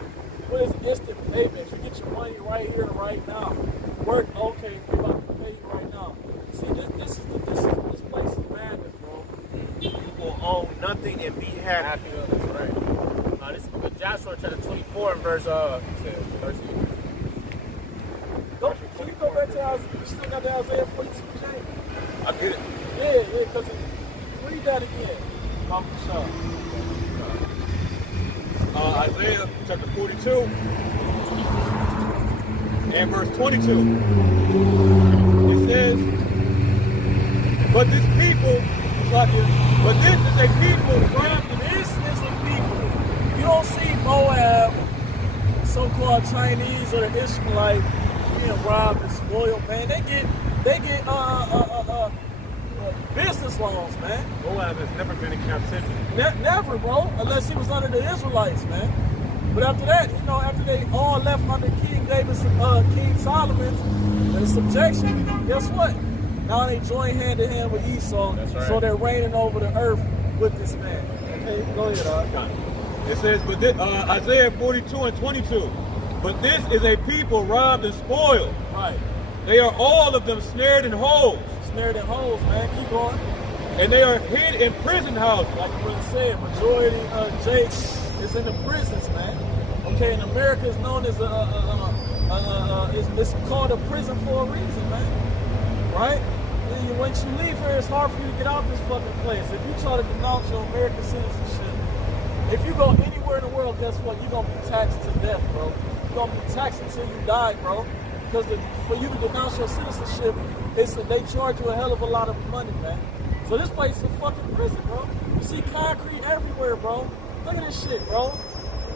Instant payments. You get your money right here, right now. Work, okay, we're about to pay you right now. See, this place is madness, bro. You will own nothing and be happy. That's right. This is the book of Joshua, chapter 24 and verse 13. Can you go back to Isaiah? You still got the Isaiah 42, James? I get it. Yeah, because read that again. Isaiah chapter 42 and verse 22. It says, but this is a people, You Moab, so-called Chinese or the Ishmaelite being robbed and spoiled, man. They get business loans, man. Moab has never been in captivity. Never, bro, unless he was under the Israelites, man. But after that, you know, after they all left under King David's, King Solomon's subjection, guess what? Now they join hand in hand with Esau, so they're reigning over the earth with this man. Okay, go ahead, It says, but this, Isaiah 42 and 22, but this is a people robbed and spoiled. Right. They are all of them snared in holes. Snared in holes, man. Keep going. And they are hid in prison houses. Like the brother said, majority of Jake is in the prisons, man. Okay, and America is known as it's called a prison for a reason, man. Right? And once you leave here, it's hard for you to get out this fucking place. If you try to denounce your American citizenship, if you go anywhere in the world, guess what? You're gonna be taxed to death, bro. You're gonna be taxed until you die, bro. Because for you to denounce your citizenship, they charge you a hell of a lot of money, man. So this place is a fucking prison, bro. You see concrete everywhere, bro. Look at this shit, bro.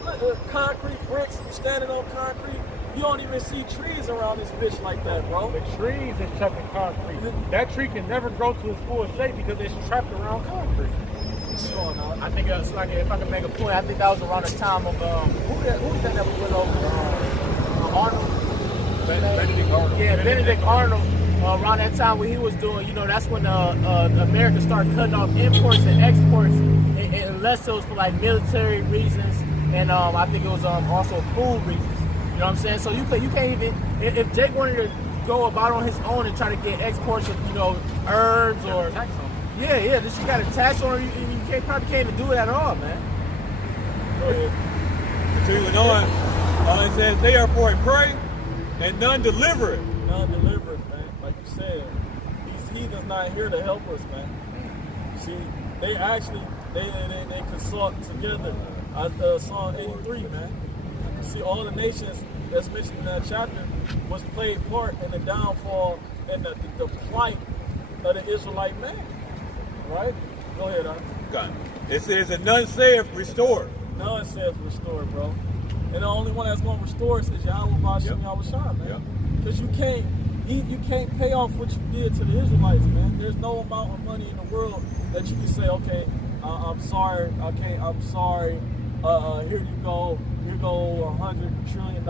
Look, concrete bricks standing on concrete. You don't even see trees around this bitch like that, bro. The trees is trapped in concrete. That tree can never grow to its full shape because it's trapped around concrete. What's going on? I think it's like, if I can make a point, I think that was around the time of who was that we went over? Arnold. Benedict Arnold. Yeah, Benedict Arnold. Around that time when he was doing, you know, that's when America started cutting off imports and exports, unless it was for like military reasons, and I think it was also food reasons. You know what I'm saying? So you can't even, if Jake wanted to go about on his own and try to get exports of, you know, herbs or Tax on. yeah, this you got a tax on, you probably can't even do it at all, man. Go ahead. Continuing on, it says, they are for a prey and none deliver it. None deliverance, man. Like you said, these heathens not here to help us, man. See, they actually they consult together. Psalm 83, man. See, all the nations that's mentioned in that chapter was played part in the downfall and the plight of the Israelite man. Right? Go ahead, God. It says, and none saith restore. None says restore, bro. And the only one that's going to restore us is Yahweh Bashim Yahushua, man. Because you can't pay off what you did to the Israelites, man. There's no amount of money in the world that you can say, okay, I'm sorry, I'm sorry. Here you go $100 trillion.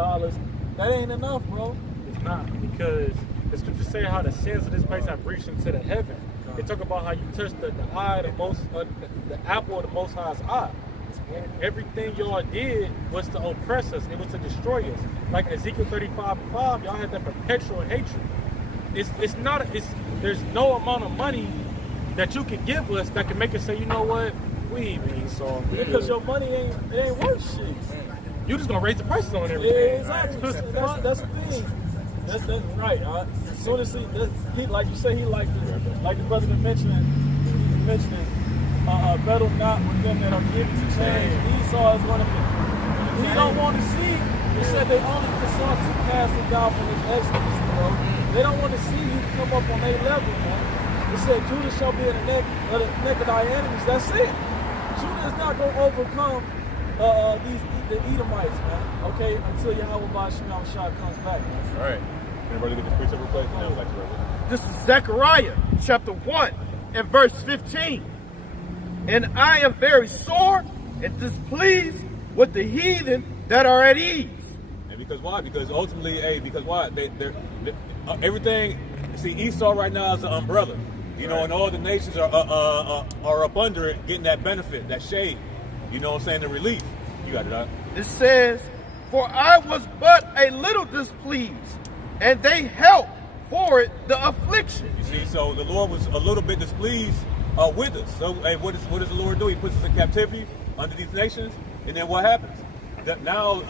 That ain't enough, bro. It's not, because the scriptures say how the sins of this place have reached into the heaven. They talk about how you touched the eye of the apple of the Most High's eye. And everything y'all did was to oppress us. It was to destroy us. Like Ezekiel 35:5, y'all had that perpetual hatred. There's no amount of money that you can give us that can make us say, you know what, we ain't so good. Because your money ain't worth shit. You just gonna raise the prices on everything. Yeah, exactly. That's the thing. That's right. As soon as he like you say, he like the brother been mentioning, battle not with them that are given to change. Esau is one of them. He don't want to see. He said they only consult to cast it down from his excellency, bro. They don't want to see you come up on their level, man. He said Judah shall be in the neck of thy enemies. That's it. Judah is not going to overcome the Edomites, man. Okay, until Yahweh Bashim Yahushua comes back. Man. All right. Everybody get this precept real quick? No, like, This is Zechariah chapter 1 and verse 15. And I am very sore and displeased with the heathen that are at ease. And because why? Because ultimately, because why? They're everything. See, Esau right now is an umbrella, you know, and all the nations are up under it, getting that benefit, that shade. You know what I'm saying? The relief. You got it, huh? It says, for I was but a little displeased, and they helped for it the affliction. You see, so the Lord was a little bit displeased with us. So, hey, what does the Lord do? He puts us in captivity under these nations, and then what happens? Now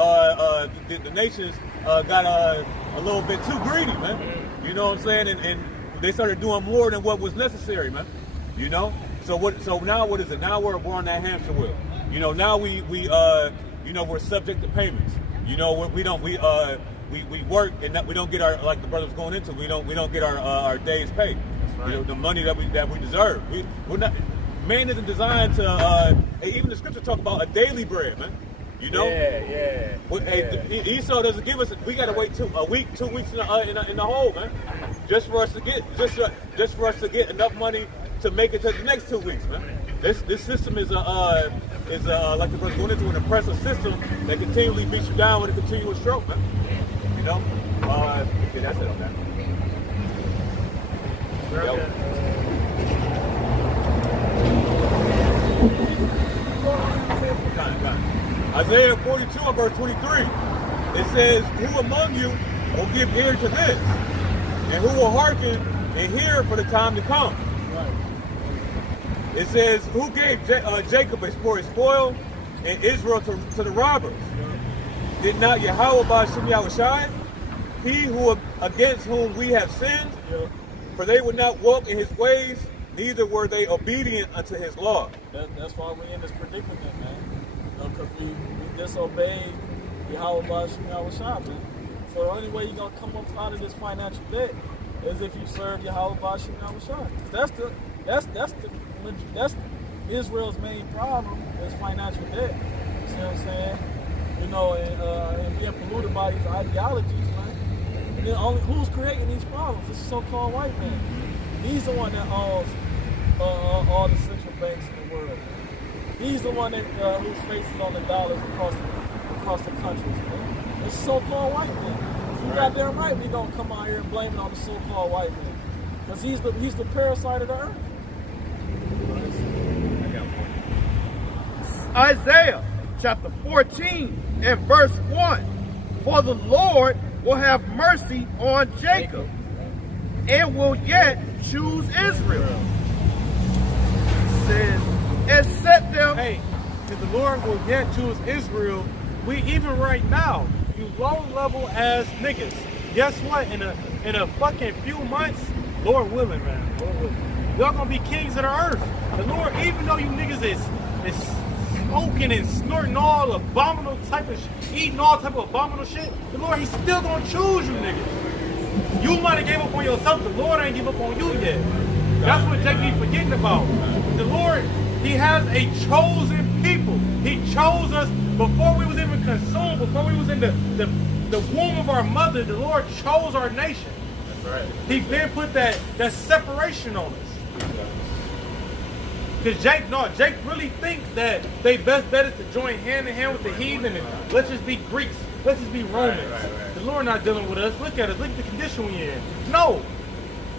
the nations got a little bit too greedy, man. You know what I'm saying? And they started doing more than what was necessary, man. You know. So now what is it? Now we're on that hamster wheel. You know. Now we we're subject to payments. You know, we work and we don't get our, like the brother was going into, we don't get our days paid. Right. You know, the money that we deserve. We're not. Man isn't designed to. Even the scripture talk about a daily bread, man. You know? Yeah. But, hey, Esau doesn't give us. We gotta wait 2 weeks in the hole, man. Just for us to get enough money to make it to the next 2 weeks, man. This system is like the person going into an oppressive system that continually beats you down with a continuous stroke, man. You know? Okay, that's it on that. Isaiah 42 and verse 23. It says, "Who among you will give ear to this, and who will hearken and hear for the time to come?" It says, "Who gave Jacob for his spoil, and Israel to the robbers? Did not Yahweh Ba'Shem Yahushai, he who against whom we have sinned? For they would not walk in his ways, neither were they obedient unto his law." That's why we're in this predicament, man. Because we disobeyed Yahweh Ba'Shem Yahushai, man. So the only way you're going to come up out of this financial debt is if you serve Yahweh Ba'Shem Yahushai. That's Israel's main problem is financial debt. You see what I'm saying? You know, and being polluted by these ideologies, man. And then who's creating these problems? This so-called white man. He's the one that owns all the central banks in the world, man. He's the one that whose face is on the dollars across the countries, man. It's so-called white man. You goddamn right we don't come out here and blame it on the so-called white man. Because he's the parasite of the earth. Isaiah chapter 14 and verse 1. "For the Lord will have mercy on Jacob, and will yet choose Israel." It says, "And set them." Hey, if the Lord will yet choose Israel, we even right now, you low-level ass niggas. Guess what? In a fucking few months, Lord willing, man. Lord willing, y'all gonna be kings of the earth. The Lord, even though you niggas is smoking and snorting all abominable type of eating all type of abominable shit, the Lord, he's still gonna choose you niggas. You might have gave up on yourself, the Lord ain't give up on you yet. That's what Jake be forgetting about. The Lord, he has a chosen people. He chose us before we was even consumed, before we was in the womb of our mother. The Lord chose our nation. That's right. He then put that separation on us. Because Jake really thinks that they best bet is to join hand in hand with the heathen and let's just be Greeks, let's just be Romans. Right. The Lord not dealing with us. Look at us, look at the condition we in. No.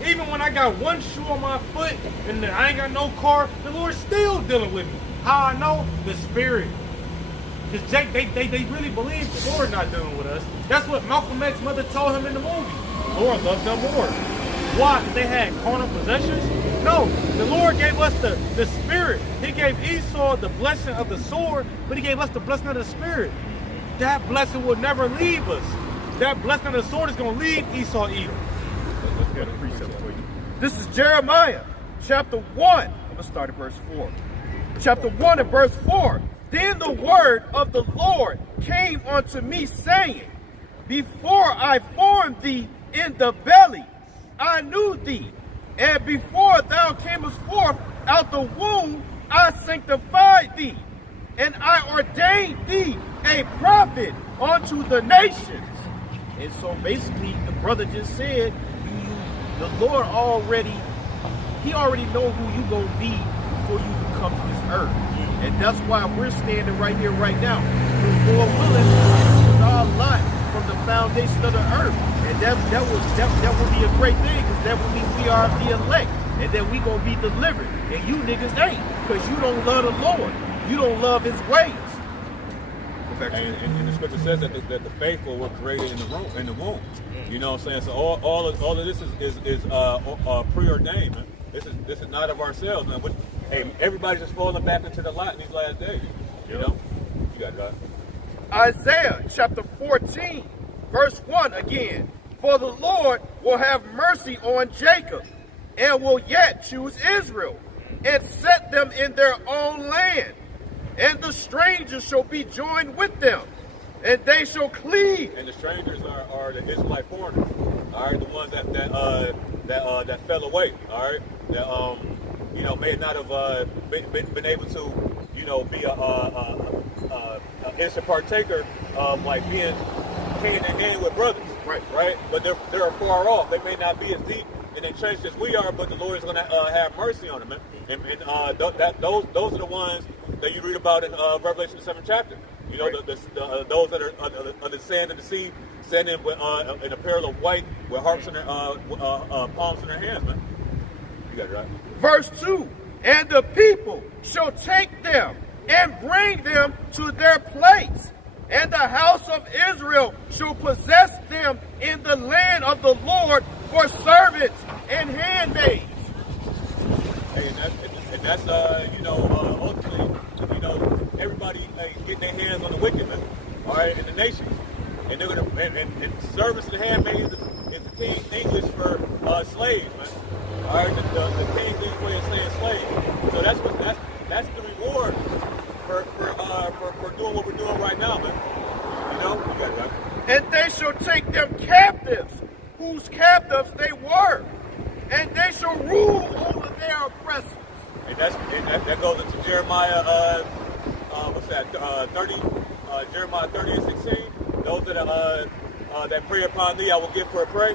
Even when I got one shoe on my foot and I ain't got no car, the Lord's still dealing with me. How I know? The Spirit. Because Jake, they really believe the Lord not dealing with us. That's what Malcolm X's mother told him in the movie. The Lord loves them more. Why? Because they had carnal possessions? No, the Lord gave us the Spirit. He gave Esau the blessing of the sword, but he gave us the blessing of the Spirit. That blessing will never leave us. That blessing of the sword is going to leave Esau Edom. Let's get a precept for you. This is Jeremiah chapter 1. I'm going to start at verse 4. Chapter 1 and verse 4. "Then the word of the Lord came unto me, saying, Before I formed thee in the belly, I knew thee. And before thou camest forth out the womb, I sanctified thee. And I ordained thee a prophet unto the nations." And so basically, the brother just said, the Lord already know who you going to be before you come to this earth. And that's why we're standing right here, right now. The Lord willing, this is our lot from the foundation of the earth. And that will be a great thing, because that will mean we are the elect. And that we going to be delivered. And you niggas ain't, because you don't love the Lord. You don't love his ways. And the scripture says that the faithful were created in the womb. You know what I'm saying? So all of this is preordained, man. This is not of ourselves, man. But, hey, everybody's just falling back into the lot in these last days. You know? You got it, God. Isaiah chapter 14, verse 1 again. "For the Lord will have mercy on Jacob, and will yet choose Israel, and set them in their own land. And the strangers shall be joined with them, and they shall cleave." And the strangers are the Israelite foreigners. All right, the ones that fell away. All right, that may not have been able to be instant partaker of like being hand in hand with brothers. Right. But they're far off. They may not be as deep and entrenched as we are, but the Lord is going to have mercy on them. And those are the ones that you read about in Revelation 7th chapter. You know, those that are the sand of the sea, standing with, in apparel of white with harps in their palms in their hands, man. You got it right. Verse 2, and the people shall take them and bring them to their place, and the house of Israel shall possess them in the land of the Lord for servants and handmaids. Hey, and that's ultimately, everybody getting their hands on the wicked, man. All right, in the nations, and they're gonna and servants and handmaids is the King English for slaves, man. All right, the King English way of saying slave. So that's the reward for doing what we're doing right now, man. You got it right. And they shall take them captives, whose captives they were, and they shall rule over their oppressors. And that goes into Jeremiah 30, Jeremiah 30 and 16. Those that prey upon thee, I will give for a prey.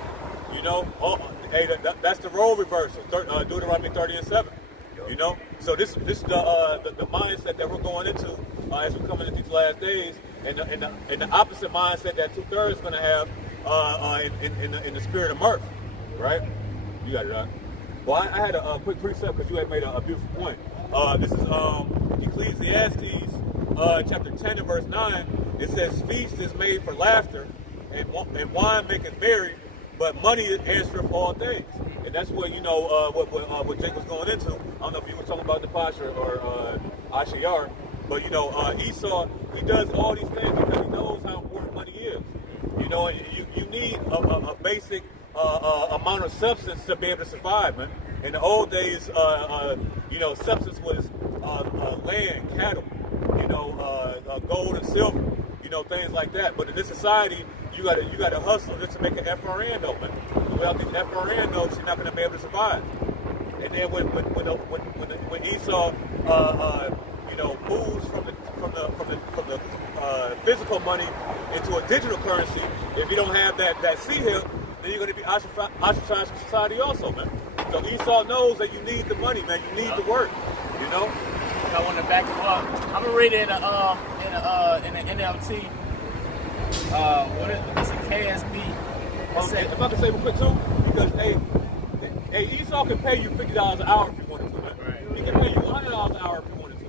That's the role reversal. Deuteronomy 30 and 7. So this is the mindset that we're going into as we're coming into these last days, and the opposite mindset that 2/3 is going to have in the spirit of mirth, right? You got it right. Well, I had a quick precept because you had made a beautiful point. This is Ecclesiastes chapter 10 and verse 9. It says, "Feast is made for laughter, and wine maketh merry, but money answereth all things." And that's what what Jake was going into. I don't know if you were talking about the Pasha or Ashayar, but Esau, he does all these things because he knows how important money is. You need a basic amount of substance to be able to survive, man. In the old days, substance was land, cattle, gold and silver, things like that. But in this society, you gotta hustle just to make an FRN note, man. Without these FRN notes, you're not gonna be able to survive. And then when Esau moves from the physical money into a digital currency, if you don't have that C-hip, then you're going to be ostracized from society also, man. So Esau knows that you need the money, man. You need the work, I want to back you up. I'm gonna read it in the NLT. What is it? It's a KSB. If I can say real quick too, because hey, Esau can pay you $50 an hour if you wanted to, man. Right. He can pay you $100 an hour if you wanted to.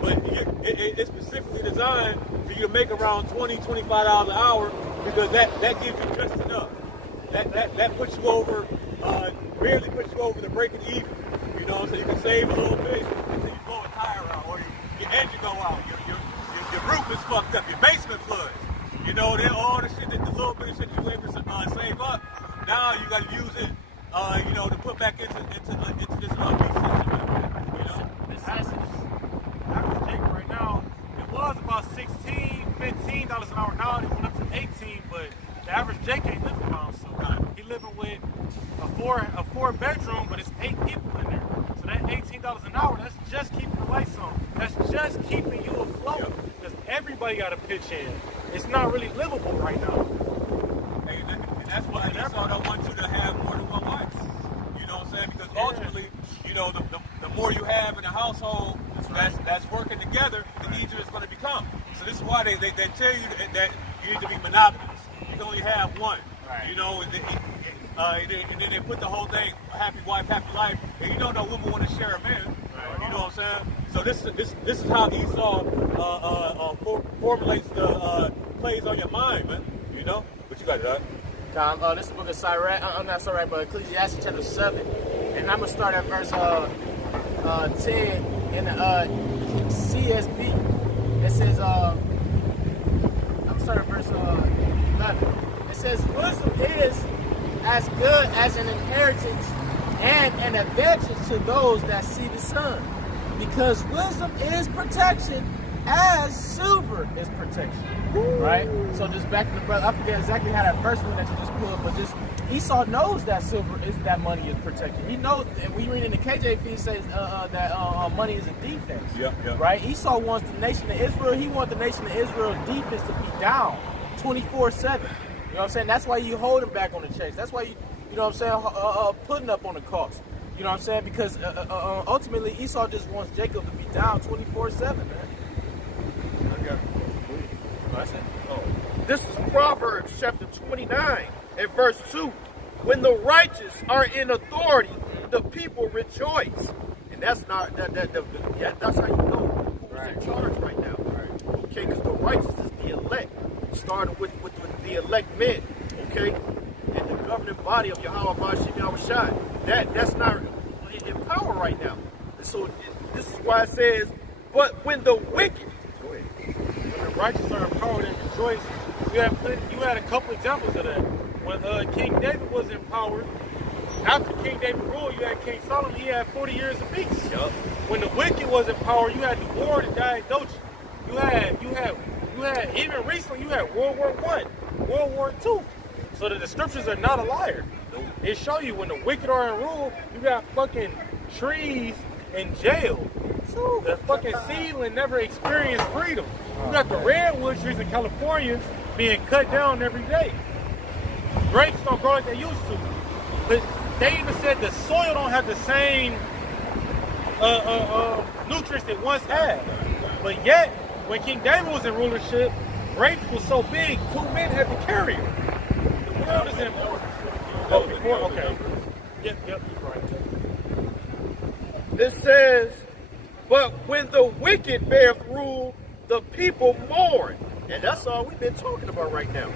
But it's specifically designed for you to make around $20, $25 an hour, because that gives you just enough. That puts you over, barely puts you over the breaking even. So you can save a little bit until you blow a tire out, or your engine go out, your roof is fucked up, your basement floods. Then all the shit, the little bit of shit you were able to save up, now you got to use it, to put back into this beast system. Average Jake right now, it was about $16, $15 an hour. Now it went up to 18, but the average Jake ain't living around so good. He living with a four bedroom, but it's 8 people in there. So that $18 an hour, that's just keeping the lights on. That's just keeping you afloat. Because everybody got to pitch in. It's not really livable right now. And that's why Esau don't want you to have more than one wife. You know what I'm saying? Because ultimately, the more you have in a household that's working together, the easier it's going to become. So this is why they tell you that you need to be monogamous. You can only have one. Right. And then they put the whole thing, happy wife, happy life, and no woman want to share a man. Right. You know what I'm saying? So this is how Esau formulates the plays on your mind, man. But you got it, right? This is the book of Sirach, not Sirach, but Ecclesiastes chapter 7, and I'm gonna start at verse 10 in the CSB. It says, I'm starting at verse 11. It says, "Wisdom is as good as an inheritance and an advantage to those that see the sun, because wisdom is protection as silver is protection." Right? So just back to the brother, I forget exactly how that first one that you just pulled, but just Esau knows that that money is protected. He knows, and we read in the KJV it says that money is a defense. Yeah. Right? Esau wants the nation of Israel. He wants the nation of Israel's defense to be down 24/7. You know what I'm saying? That's why you hold him back on the chase. That's why you know what I'm saying, putting up on the cost. You know what I'm saying? Because ultimately Esau just wants Jacob to be down 24/7, man. This is Proverbs chapter 29 and verse 2. When the righteous are in authority, the people rejoice. And that's not that's how you know who's in charge right now. Okay, because the righteous is the elect. Starting with the elect men, okay? And the governing body of Yahweh Bashim Yahushai. That's not in power right now. So this is why it says, but when the wicked, When the righteous are empowered and rejoice, you had a couple examples of that. When King David was in power, after King David ruled, you had King Solomon. He had 40 years of peace. Yup. When the wicked was in power, you had the war that died Doji. You had even recently you had World War I, World War II. So that the scriptures are not a liar. It show you when the wicked are in rule, you got fucking trees in jail. The fucking seedling never experienced freedom. You got the redwood trees in California being cut down every day. Grapes don't grow like they used to. But they even said the soil don't have the same nutrients it once had. But yet, when King David was in rulership, grapes was so big, 2 men had to carry them. The world is in. Oh, before? Okay. Yep, you're right. it says, but when the wicked beareth rule, the people mourn. And that's all we've been talking about right now.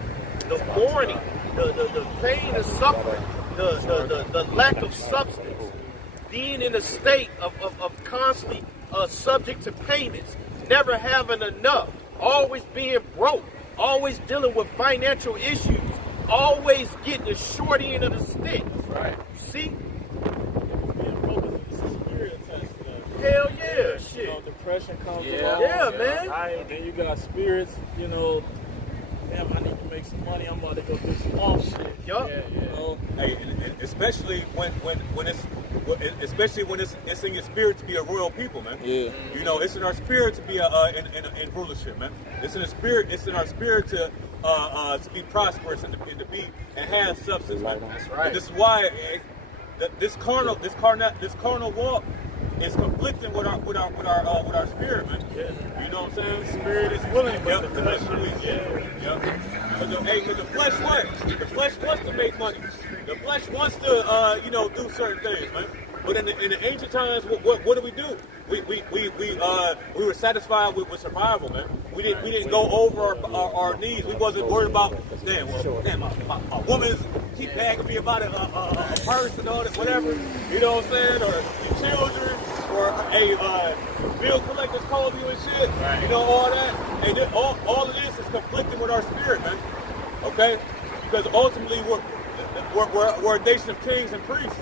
The mourning, the pain and suffering, the lack of substance, being in a state of constantly subject to payments, never having enough, always being broke, always dealing with financial issues, always getting the short end of the stick. Right. See? Being broke is a spirit attached to that. Hell yeah, shit. You know, depression comes Yeah. along. Yeah, man. And then you got spirits, you know, damn, I need to make some money. I'm about to go do some off shit. Yup. You know? Hey, and especially when it's in your spirit to be a royal people, man. Yeah. You know, it's in our spirit to be in rulership, man. It's in our spirit to be prosperous and to be and have substance, man. That's right. And this is why this carnal walk is conflicting with our spirit, man. Yeah. You know what I'm saying? Spirit is willing, but Yep, the flesh is weak. yeah. Because the flesh what? The flesh wants to make money. The flesh wants to do certain things, man. But in the ancient times, what do? We were satisfied with survival, man. We didn't go over our needs. We wasn't worried about my woman's keep nagging me about a purse and all that, whatever. You know what I'm saying? Or the children, or bill collectors call you and shit. Right. You know, all that. And then all of this is conflicting with our spirit, man. Okay? Because ultimately we're a nation of kings and priests.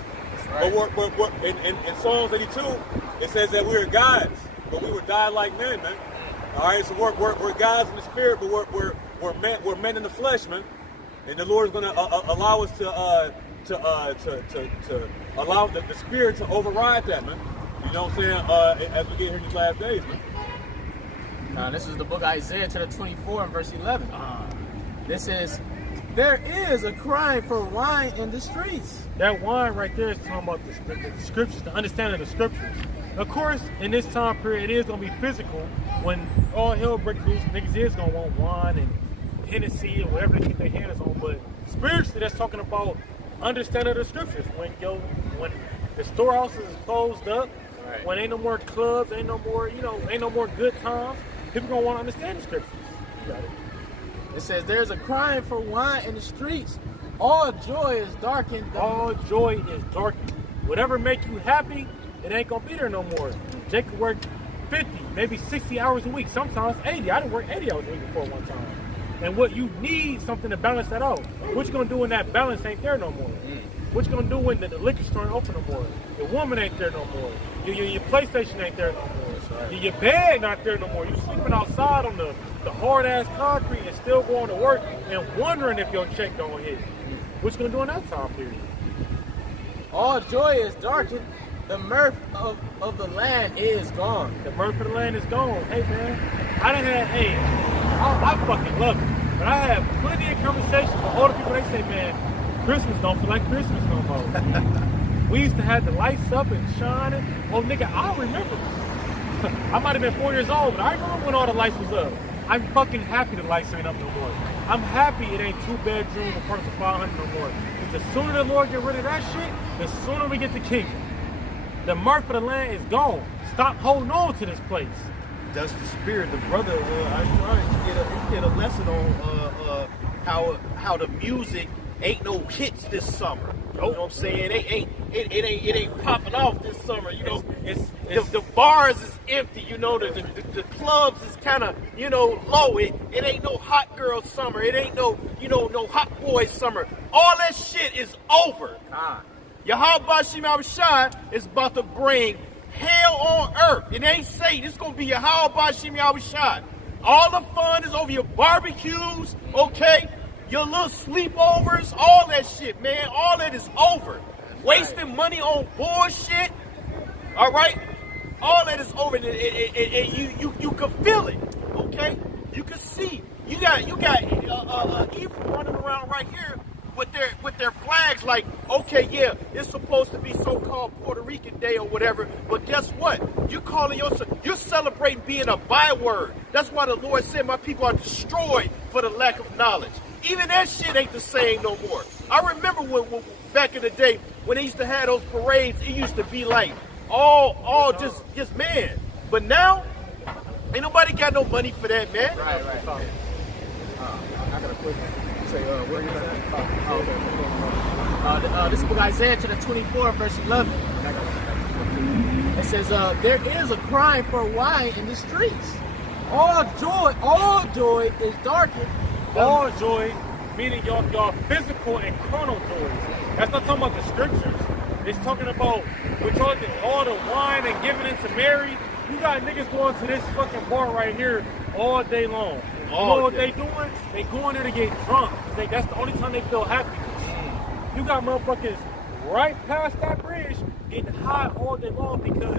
Right. But we're in Psalms 82, it says that we are gods, but we were die like men, man. All right, so we're gods in the spirit, but we're men in the flesh, man. And the Lord is going to allow us to allow the spirit to override that, man. You know what I'm saying? As we get here in these last days, man. Now, this is the book of Isaiah, chapter 24 and verse 11. This says, there is a crying for wine in the streets. That wine right there is talking about the scriptures, the understanding of the scriptures. Of course, in this time period, it is going to be physical. When all hell breaks loose, niggas is going to want wine and Hennessy or whatever they get their hands on. But spiritually, that's talking about understanding the scriptures. When the storehouses is closed up, right. When ain't no more clubs, ain't no more good times, people going to want to understand the scriptures. You got it. It says, there's a crying for wine in the streets. All joy is darkened. All joy is darkened. Whatever make you happy, it ain't going to be there no more. Jacob worked 50, maybe 60 hours a week, sometimes 80. I didn't work 80 hours a week before one time. And what you need something to balance that out. What you going to do when that balance ain't there no more? What you going to do when the liquor store ain't open no more? Your woman ain't there no more. Your PlayStation ain't there no more. Right. Your bed not there no more. You sleeping outside on the hard-ass concrete and still going to work and wondering if your check don't hit. What you gonna do in that time period? All joy is darkened. The mirth of the land is gone. The mirth of the land is gone. Hey man, I fucking love it. But I have plenty of conversations with older people. They say, man, Christmas don't feel like Christmas no more. We used to have the lights up and shining. Oh nigga, I remember. I might have been 4 years old, but I remember when all the lights was up. I'm fucking happy the lights ain't up no more. I'm happy it ain't 2 bedrooms or parts of 500 no more. Because the sooner the Lord get rid of that shit, the sooner we get the kingdom. The mirth of the land is gone. Stop holding on to this place. That's the spirit. The brother, I tried to get a lesson on how the music ain't no hits this summer. You know what I'm saying? It ain't popping off this summer. You know, the bars is empty. You know, the clubs is kind of low. It ain't no hot girl summer. It ain't no no hot boy summer. All that shit is over. Yahweh Shem Yahushua is about to bring hell on earth. It ain't Satan. It's going to be Yahweh Shem Yahushua. All the fun is over, your barbecues, okay? Your little sleepovers, all that shit, man. All that is over. Wasting money on bullshit, all right? All that is over, and you can feel it, okay? You can see. You got Ephraim running around right here with their flags like, okay, yeah, it's supposed to be so-called Puerto Rican Day or whatever, but guess what? You're celebrating being a byword. That's why the Lord said my people are destroyed for the lack of knowledge. Even that shit ain't the same no more. I remember when back in the day when they used to have those parades, it used to be like all just man. But now, ain't nobody got no money for that, man. Right. I got a quick say, where you at? This is book Isaiah chapter 24, verse 11. It says, there is a crying for wine in the streets. All joy is darkened. All joy, meaning your physical and carnal joys. That's not talking about the scriptures. It's talking about we're talking all the wine and giving it to Mary. You got niggas going to this fucking bar right here all day long. You know what they doing? They going there to get drunk. That's the only time they feel happy. You got motherfuckers right past that bridge getting high all day long because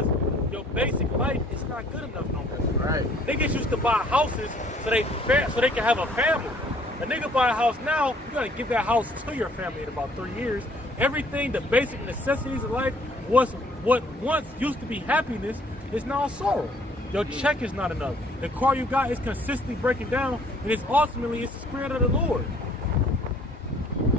your basic life is not good enough no more. Right. Niggas used to buy houses so they can have a family. A nigga buy a house now, you gotta give that house to your family in about 3 years. Everything, the basic necessities of life, was what once used to be happiness is now sorrow. Your check is not enough. The car you got is consistently breaking down, and it's the spirit of the Lord.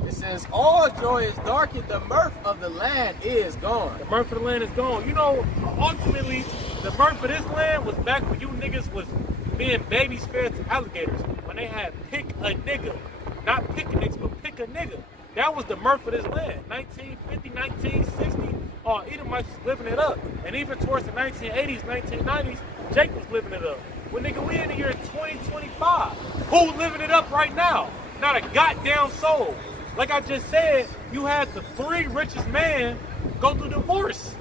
It says, all joy is darkened, the mirth of the land is gone. The mirth of the land is gone. You know, ultimately, the mirth of this land was back when you niggas was being babies fed to alligators. When they had pick a nigga. Not picnics, but pick a nigga. That was the mirth of this land. 1950, 1960, Edomites was living it up. And even towards the 1980s, 1990s, Jake was living it up. Well, nigga, we in the year 2025. Who's living it up right now? Not a goddamn soul. Like I just said, you had the 3 richest men go through divorce.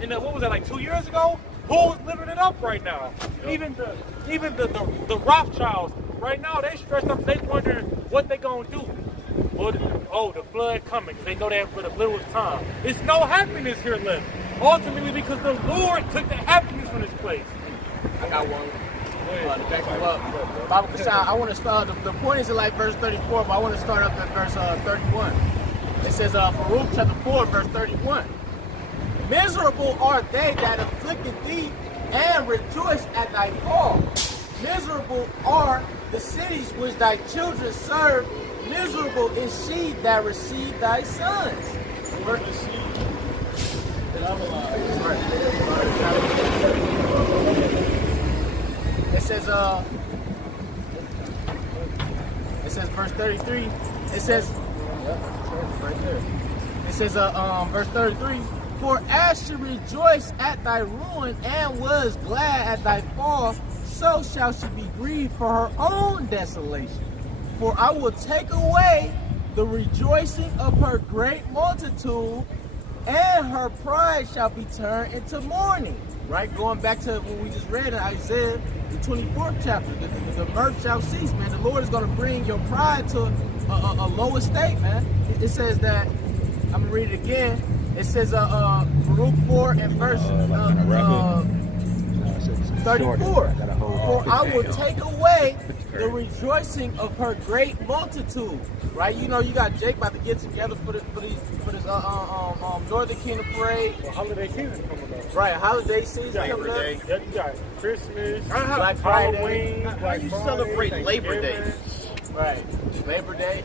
And what was that, like 2 years ago? Who's living it up right now? Even the Rothschilds, right now, they stressed up. They wondering what they gonna do. The flood coming. They know that for the littlest time. There's no happiness here left. Ultimately, because the Lord took the happiness from this place. I got one. To back you up. Bible Kashan, I want to start, the point is in like verse 34, but I want to start up at verse 31. It says, Baruch chapter 4, verse 31. Miserable are they that afflicted thee, and rejoice at thy fall. Miserable are the cities which thy children serve. Miserable is she that received thy sons. It says verse 33. It says right there. It says verse 33. For as she rejoiced at thy ruin and was glad at thy fall, so shall she be grieved for her own desolation. For I will take away the rejoicing of her great multitude, and her pride shall be turned into mourning. Right? Going back to what we just read in Isaiah, the 24th chapter. The mirth shall cease, man. The Lord is going to bring your pride to a low estate, man. It says that, I'm going to read it again. It says, Baruch 4 and verse 34. For I will take away the rejoicing of her great multitude. Right? You know, you got Jake about to get together for this Northern Kingdom parade. Well, holiday season coming up. Right, holiday season coming up. You got Christmas, Black Friday. How you celebrate Labor Day? Right, Labor Day.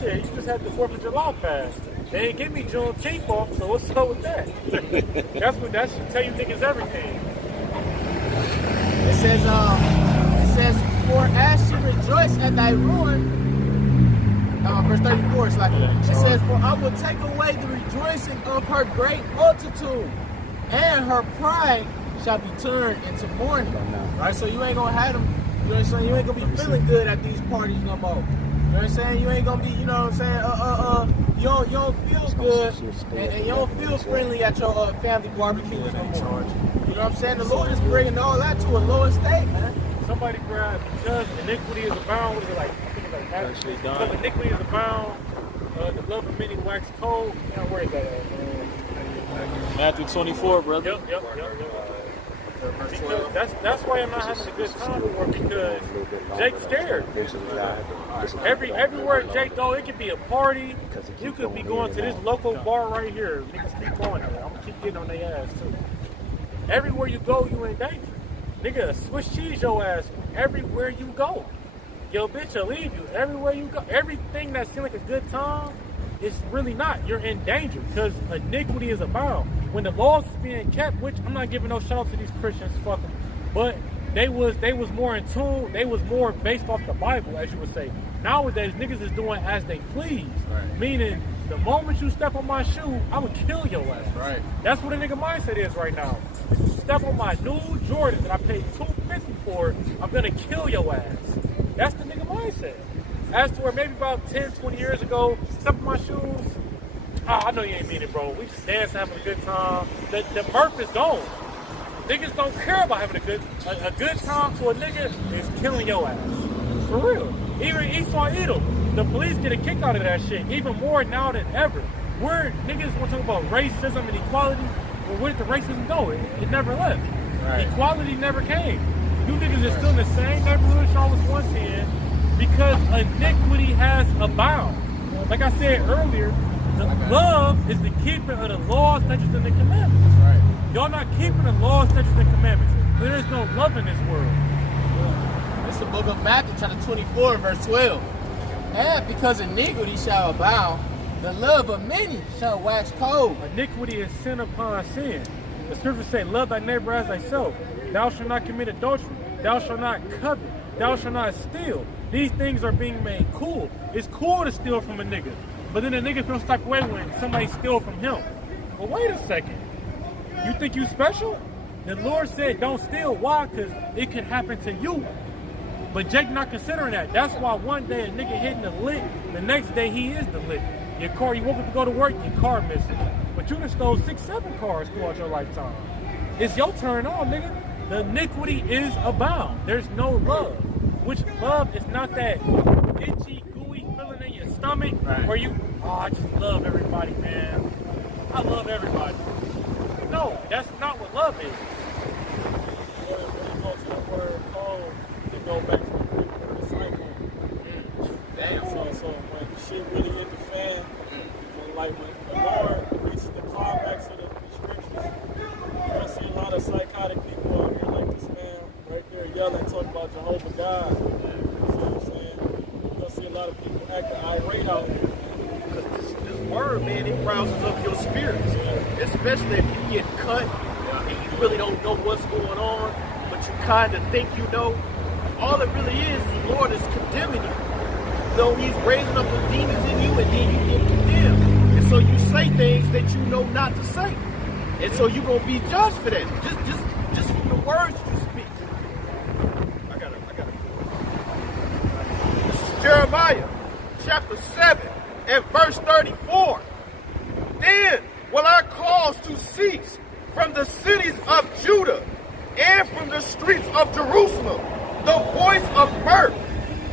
Shit, you just had the 4th of July pass. They ain't give me Juneteenth off, so what's up with that? that should tell you niggas everything. It says, for as she rejoiced at thy ruin, verse 34, it's like, it says, for I will take away the rejoicing of her great multitude, and her pride shall be turned into mourning. Right, so you ain't gonna have them, you know what I'm saying? You ain't gonna be feeling good at these parties no more. You know what I'm saying? You ain't gonna be, you know what I'm saying? You don't feel good, and you don't feel friendly at your family barbecues no more. You know what I'm saying? The Lord is bringing all that to a lower state, man. Somebody grabbed, because iniquity is abound, what is it like? I think it's like Matthew. Because iniquity is abound, the love of many wax cold. You know, where is that at? Matthew 24, brother. Yep. Because that's why I'm not having a good time with work, because Jake's scared. Everywhere Jake go, it could be a party. You could be going to this local bar right here. Niggas keep going there. I'm gonna keep getting on their ass too. Everywhere you go, you in danger. Nigga, Swiss cheese your ass everywhere you go. Yo, bitch will leave you everywhere you go. Everything that seems like a good time, it's really not. You're in danger because iniquity is abound. When the laws is being kept, which I'm not giving no shout out to these Christians, fuck them, but they was more in tune. They was more based off the Bible, as you would say. Nowadays, niggas is doing as they please. Right. Meaning, the moment you step on my shoe, I would kill your ass. Right. That's what a nigga mindset is right now. If you step on my new Jordans that I paid $250 for, I'm gonna kill your ass. That's the nigga mindset. As to where maybe about 10, 20 years ago, step on my shoes, I know you ain't mean it, bro. We just dance, having a good time. The mirth is gone. Niggas don't care about having a good time to a nigga is killing your ass. For real. Even Esau Edom, the police get a kick out of that shit, even more now than ever. Where niggas want to talk about racism and equality, well, where did the racism go? It never left. Right. Equality never came. You niggas are still in the same neighborhood y'all was once in because iniquity has abound. Like I said earlier, the love is the keeping of the laws, statutes, and the commandments. Right. Y'all not keeping the laws, statutes, and commandments. There is no love in this world. It's the book of Matthew, chapter 24, verse 12. And because iniquity shall abound, the love of many shall wax cold. Iniquity is sin upon sin. The scriptures say, love thy neighbor as thyself. Thou shalt not commit adultery. Thou shalt not covet. Thou shalt not steal. These things are being made cool. It's cool to steal from a nigga. But then the nigga feels type of way when somebody steal from him. But wait a second. You think you special? The Lord said don't steal. Why? Because it could happen to you. But Jake not considering that. That's why one day a nigga hitting the lick, the next day he is the lick. Your car, you woke up to go to work, your car missing. But you done stole 6, 7 cars throughout your lifetime. It's your turn on, nigga. The iniquity is abound. There's no love. Which love is not that itchy, gooey feeling in your stomach where you, I just love everybody, man. I love everybody. No, that's not what love is. When you go to the word cold, you go back to the cycle. Damn. So when shit really hit the fan, when the Lord reaches the climax of the scriptures, I see a lot of psychotic people out here like this man right there yelling, talking about Jehovah God. You know what I'm saying? You're gonna see a lot of people acting irate out here. Because this word, man, it rouses up your spirits. Especially if you get cut and you really don't know what's going on, but you kind of think you know. All it really is, the Lord is condemning you. So he's raising up the demons in you and then you get condemned. And so you say things that you know not to say. And so you're going to be judged for that. Just from the words you speak. I got it. This is Jeremiah chapter 7 and verse 34. Then will I cause to cease from the cities of Judah and from the streets of Jerusalem the voice of mirth,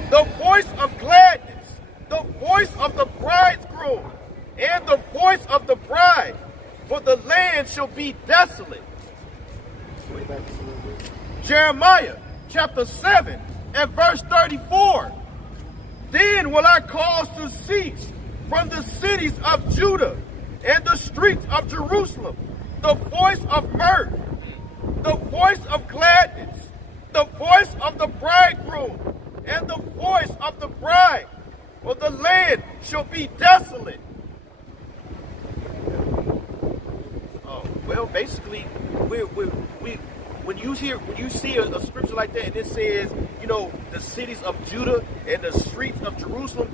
the voice of gladness, the voice of the bridegroom and the voice of the bride, for the land shall be desolate. Jeremiah chapter 7 and verse 34. Then will I cause to cease from the cities of Judah and the streets of Jerusalem the voice of mirth, the voice of gladness, the voice of the bridegroom, and the voice of the bride, for the land shall be desolate. Well, basically, when you see a scripture like that and it says, you know, the cities of Judah and the streets of Jerusalem,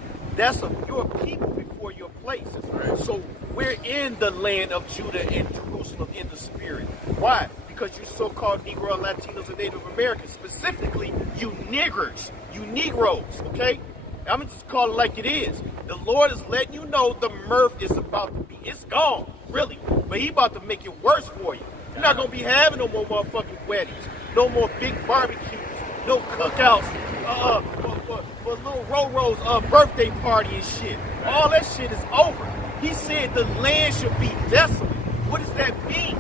you're a people before your places. Right? So we're in the land of Judah and Jerusalem in the spirit. Why? Because you so-called Negro, Latinos, and Native Americans, specifically you niggers, you Negroes, okay? I'm going to just call it like it is. The Lord is letting you know the mirth is about to be, it's gone, really. But he about to make it worse for you. You're not going to be having no more motherfucking weddings, no more big barbecues, no cookouts, for little Roro's birthday party and shit. All that shit is over. He said the land should be desolate. What does that mean?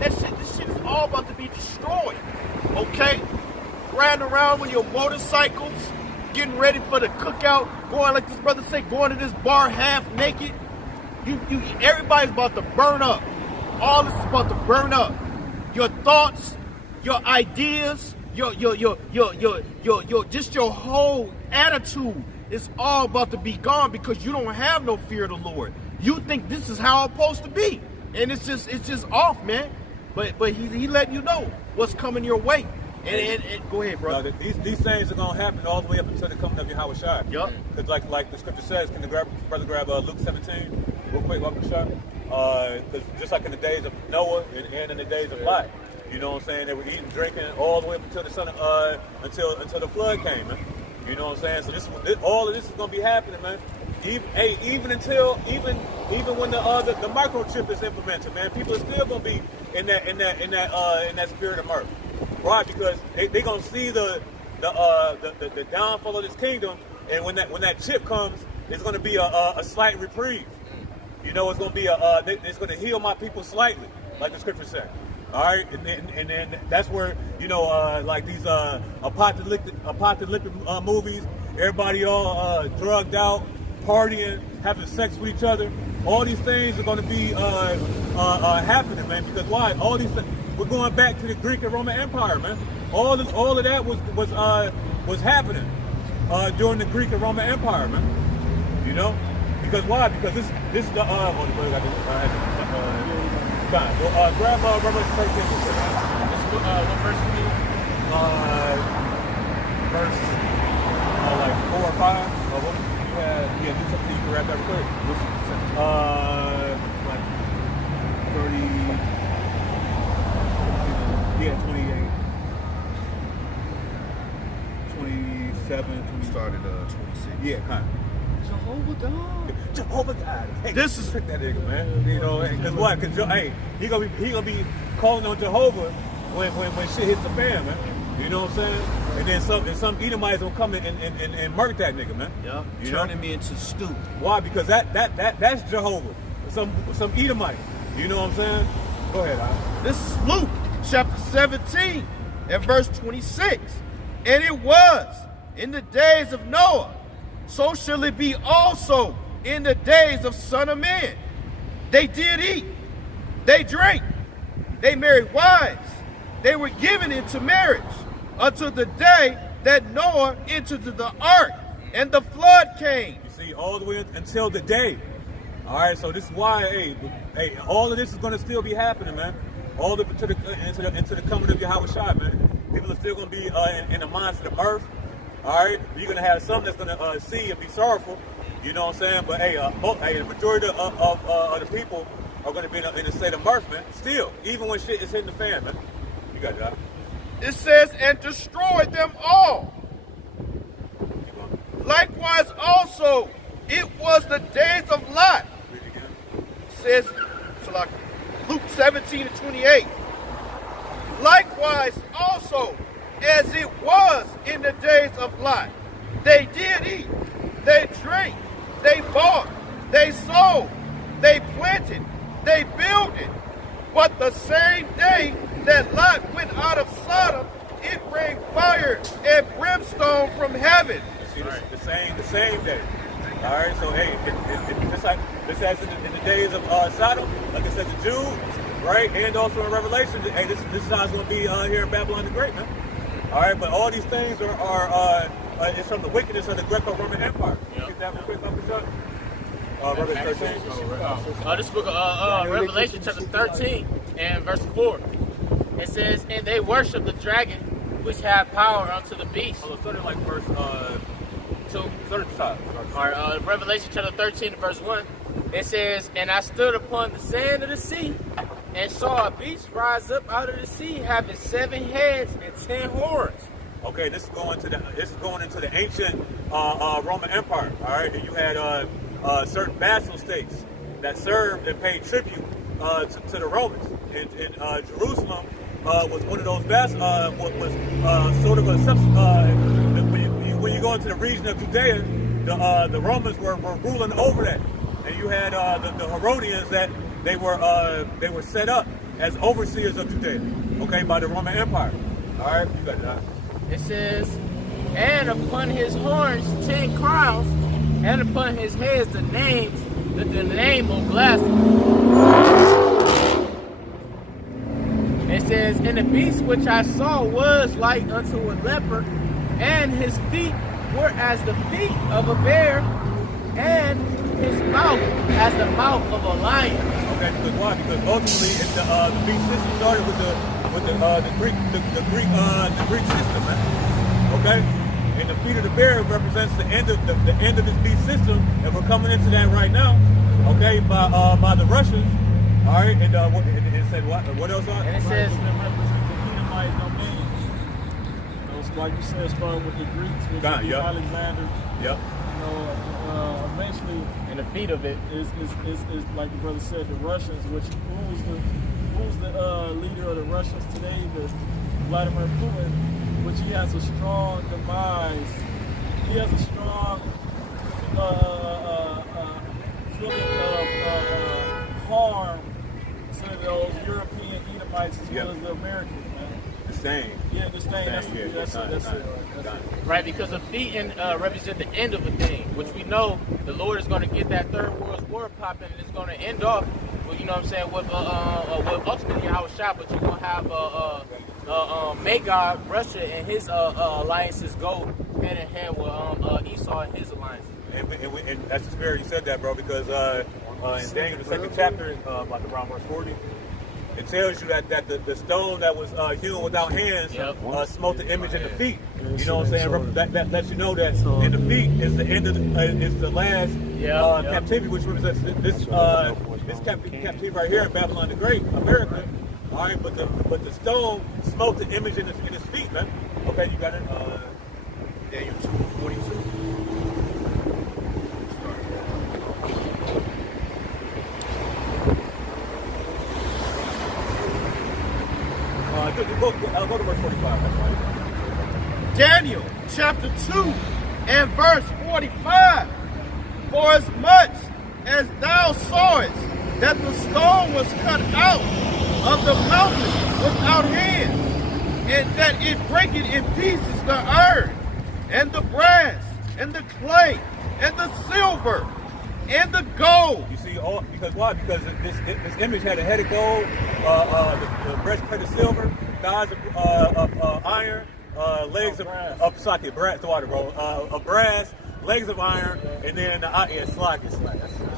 This shit is all about to be destroyed. Okay? Riding around with your motorcycles, getting ready for the cookout, going like this brother say, going to this bar half naked. Everybody's about to burn up. All this is about to burn up. Your thoughts, your ideas, your just your whole attitude is all about to be gone because you don't have no fear of the Lord. You think this is how it's supposed to be, and it's just off, man. But he letting you know what's coming your way. And go ahead, bro. These things are gonna happen all the way up until the coming of Yahweh Shai. Yup. Because like the scripture says, can the brother grab Luke 17 real quick, Yahweh Shai? Because just like in the days of Noah and in the days of Lot, you know what I'm saying, they were eating, drinking all the way up until the until the flood came, man. You know what I'm saying? So all of this is gonna be happening, man. Even when the microchip is implemented, man, people are still gonna be in that spirit of mirth. Why? Because they gonna see the downfall of this kingdom, and when that chip comes, it's gonna be a slight reprieve. You know, it's gonna be it's gonna heal my people slightly, like the scripture said. All right, and then that's where, you know, like these apocalyptic movies, everybody all drugged out, partying, having sex with each other. All these things are going to be happening, man. Because why? All these things, we're going back to the Greek and Roman Empire, man. All of that was happening during the Greek and Roman Empire, man. You know, because why? Because this is the grab Revelation 13. What verse we need? Verse like 4 or 5. What you had? Yeah, do something you can grab that real quick. Like 30. Yeah, 28. 27. We started 26. Yeah, kind of. Jehovah God. Hey, this is trick that nigga, man. You know, because what? Because hey, he gonna be calling on Jehovah when shit hits the fan, man. You know what I'm saying? And then some Edomites will come and murk that nigga, man. Yeah, you turning me into stew. Why? Because that's Jehovah. Some Edomite. You know what I'm saying? Go ahead, Al. This is Luke chapter 17 and verse 26. And it was in the days of Noah, so shall it be also in the days of Son of Man. They did eat, they drank, they married wives, they were given into marriage until the day that Noah entered the ark and the flood came. You see, all the way until the day. All right, so this is why, hey, all of this is going to still be happening, man. All the into the coming of Yahweh Shai, man. People are still going to be in the mindset of mirth. All right, you're going to have some that's going to see and be sorrowful. You know what I'm saying? But the majority of the people are going to be in a state of mirth, man. Still, even when shit is hitting the fan, man. You got that. It says, and destroyed them all. Likewise also, it was the days of Lot. Read it again. It says, so like Luke 17 and 28. Likewise also, as it was in the days of Lot, they did eat, they drank, they bought, they sold, they planted, they builded. But the same day that Lot went out of Sodom, it rained fire and brimstone from heaven. See, the same day. All right, so hey, this as in the days of Sodom, like it says in Jude, right, and also in Revelation. Hey, this is how it's going to be here in Babylon the Great, man. All right, but all these things are it's from the wickedness of the Greco-Roman Empire. Yeah. Get that real quick, Uncle Chuck. Revelation 13. This book of Revelation chapter 13 and verse 4. It says, and they worship the dragon, which have power unto the beast. Oh, started like verse 2. Start at the top. All right, Revelation chapter 13 and verse 1. It says, and I stood upon the sand of the sea, and saw a beast rise up out of the sea, having 7 heads and 10 horns. Okay, this is going into the ancient Roman Empire. All right, and you had certain vassal states that served and paid tribute to the Romans. And Jerusalem was one of those vassals. Was sort of a when you go into the region of Judea, the Romans were ruling over that, and you had the Herodians that they were set up as overseers of Judea, okay, by the Roman Empire. All right, you got that. It says, and upon his horns 10 crowns, and upon his heads the name of blasphemy. It says, and the beast which I saw was like unto a leopard, and his feet were as the feet of a bear, and his mouth as the mouth of a lion. Okay, because why? Because ultimately, the beast system started with the Greek system, man. Okay, and the feet of the bear represents the end of this beast system, and we're coming into that right now. Okay, by the Russians. All right, and it said what? What else? And it says it represents the Edomite domain. Like you said, starting with the Greeks, with Alexander. Yep. You know, eventually, and the feet of it is like the brother said, the Russians, who's the leader of the Russians today, the Vladimir Putin, which he has a strong demise. He has a strong feeling of harm to those European Edomites as well as the Americans. Disdain. Yeah, disdain. That's it. Right, because the feet represent the end of a thing, which we know the Lord is going to get that Third World War popping, and it's going to end off, you know what I'm saying, with ultimately Yahushua, but you're going to have Magog, Russia, and his alliances go hand in hand with Esau and his alliances. And that's the spirit you said that, bro, because in Daniel, the 2nd chapter, like around verse 40, it tells you that the stone that was hewn without hands smote the image in the feet. You know what I'm saying? That lets you know that in the feet is the end of is the last captivity, which represents this captivity right here in Babylon the Great, America. All right, but the stone smote the image in his feet, man. Okay, you got it. Daniel 2:42. Go to verse 45. That's right. Daniel chapter 2 and verse 45. For as much as thou sawest that the stone was cut out of the mountain without hands, and that it breaketh in pieces the iron, and the brass, and the clay, and the silver, and the gold. You see, because why? Because this image had a head of gold, the breastplate of silver, thighs of iron, legs of brass, legs of iron, and then it's slack. It's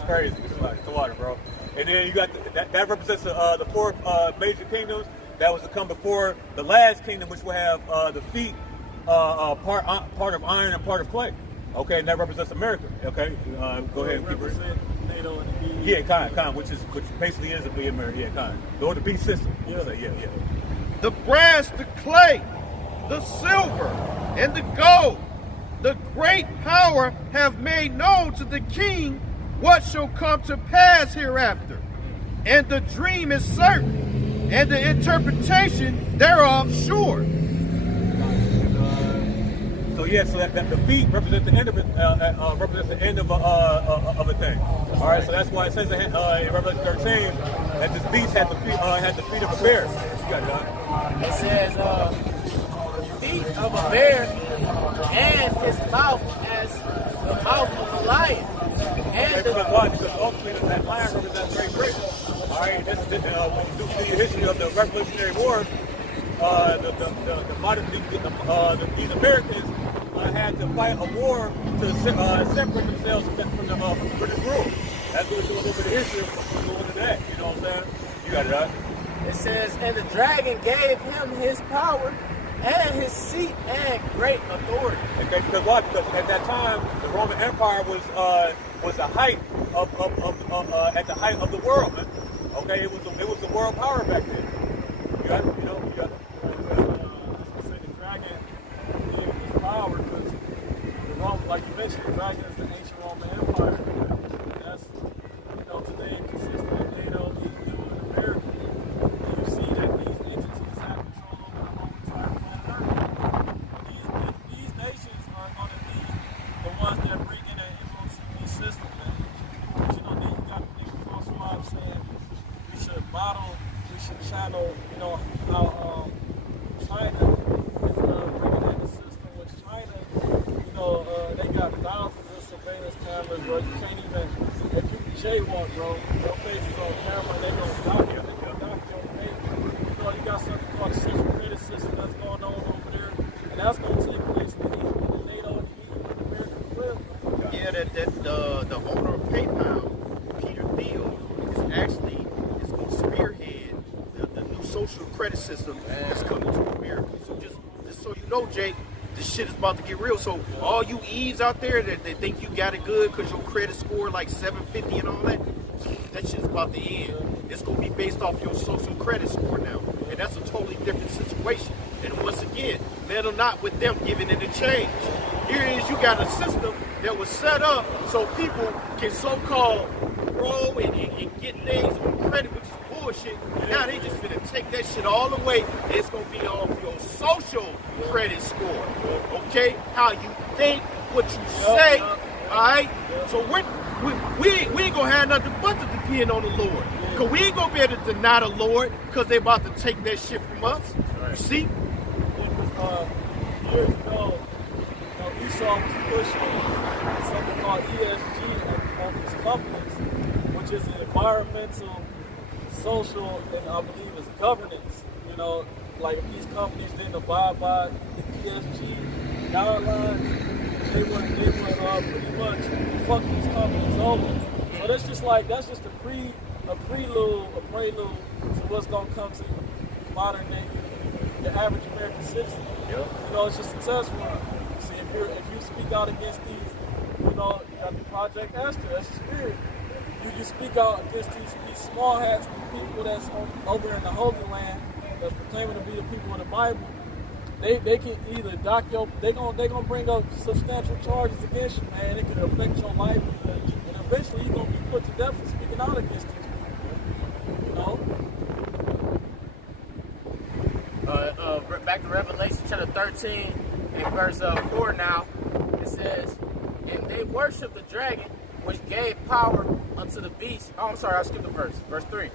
crazy. It's the water, bro. And then you got that represents the 4 major kingdoms that was to come before the last kingdom, which will have the feet part of iron and part of clay. Okay, and that represents America. Okay, go ahead and keep reading. Yeah, kind, which basically is a America. Yeah, kind. Or the beast system. Yeah. The brass, the clay, the silver, and the gold, the great power have made known to the king what shall come to pass hereafter. And the dream is certain, and the interpretation thereof sure. So yeah, so that the feet represents the end of it, represents the end of a thing. All right, so that's why it says in Revelation 13 that this beast had the feet of a bear. You got it, John. It says, feet of a bear and his mouth as the mouth of a lion. And Because ultimately that lion represents Great Britain. All right, this due to the history of the Revolutionary War, these Americans had to fight a war to separate themselves from the British rule. That's a little bit of history of that. You know what I'm saying? You got it right. it says, and the dragon gave him his power and his seat and great authority. Okay, because why? Because at that time the Roman Empire was the height at the height of the world. Man. Okay, it was the world power back then. You got it. You know. You got it. Say the dragon gave his power because the Roman, like you mentioned, the dragon is the ancient Roman Empire. And that's today it consists of NATO, EU, and America. And you see that these entities have control over the whole entire planet Earth. These nations are going to be the ones that bring in an MOTV system. But you got to think crosswise saying we should model, we should channel, how China is bringing in the system, which China, they got thousands of surveillance cameras, bro. You can't even, if you jaywalk, bro, your face is on camera, they gonna dock you, they gonna dock your face. You got something called a social credit system that's going on over there, and that's gonna take place in the NATO and the EU and America as well. Yeah, the owner of PayPal, Peter Thiel, is actually going to spearhead the new social credit system that's coming to America. So just so you know, Jake, this shit is about to get real. So all you Eves out there that think you got it good because your credit score like 750 and all that shit's about to end. It's going to be based off your social credit score now. And that's a totally different situation. And once again, meddle not with them giving it a change. Here it is, you got a system that was set up so people can so-called grow and get things on credit, which is bullshit. Now they just gonna take that shit all away. It's gonna be off your social credit score. Okay? How you think, what you say. Alright? So we ain't gonna have nothing but to depend on the Lord. Cause we ain't gonna be able to deny the Lord because they about to take that shit from us. You see? Years ago, Esau was pushing something called ESG on these companies, which is environmental, social, and I believe it's governance. Like if these companies didn't abide by the ESG guidelines, they would pretty much fuck these companies over. So that's just a prelude to what's gonna come to modern day, the average American citizen. Yep. It's just a test run. See, if you speak out against these, you got the Project Esther, that's the spirit. You speak out against these small hats, people that's over in the Holy Land, that's proclaiming to be the people of the Bible. They can either dock they gonna bring up substantial charges against you, man. It can affect your life, and eventually you're gonna be put to death for speaking out against these people. Back to Revelation chapter 13 and verse 4 now. It says, and they worshiped the dragon, which gave power unto the beast. Oh, I'm sorry, I skipped the verse. Verse 3.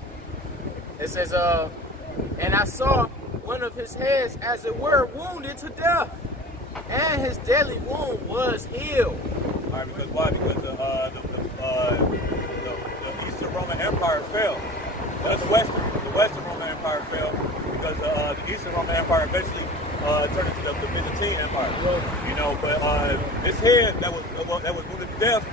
It says, and I saw one of his heads, as it were, wounded to death, and his deadly wound was healed. All right, because why? Because the Eastern Roman Empire fell. The Western Roman Empire fell because the Eastern Roman Empire eventually turned into the Byzantine Empire. But this head that was wounded to death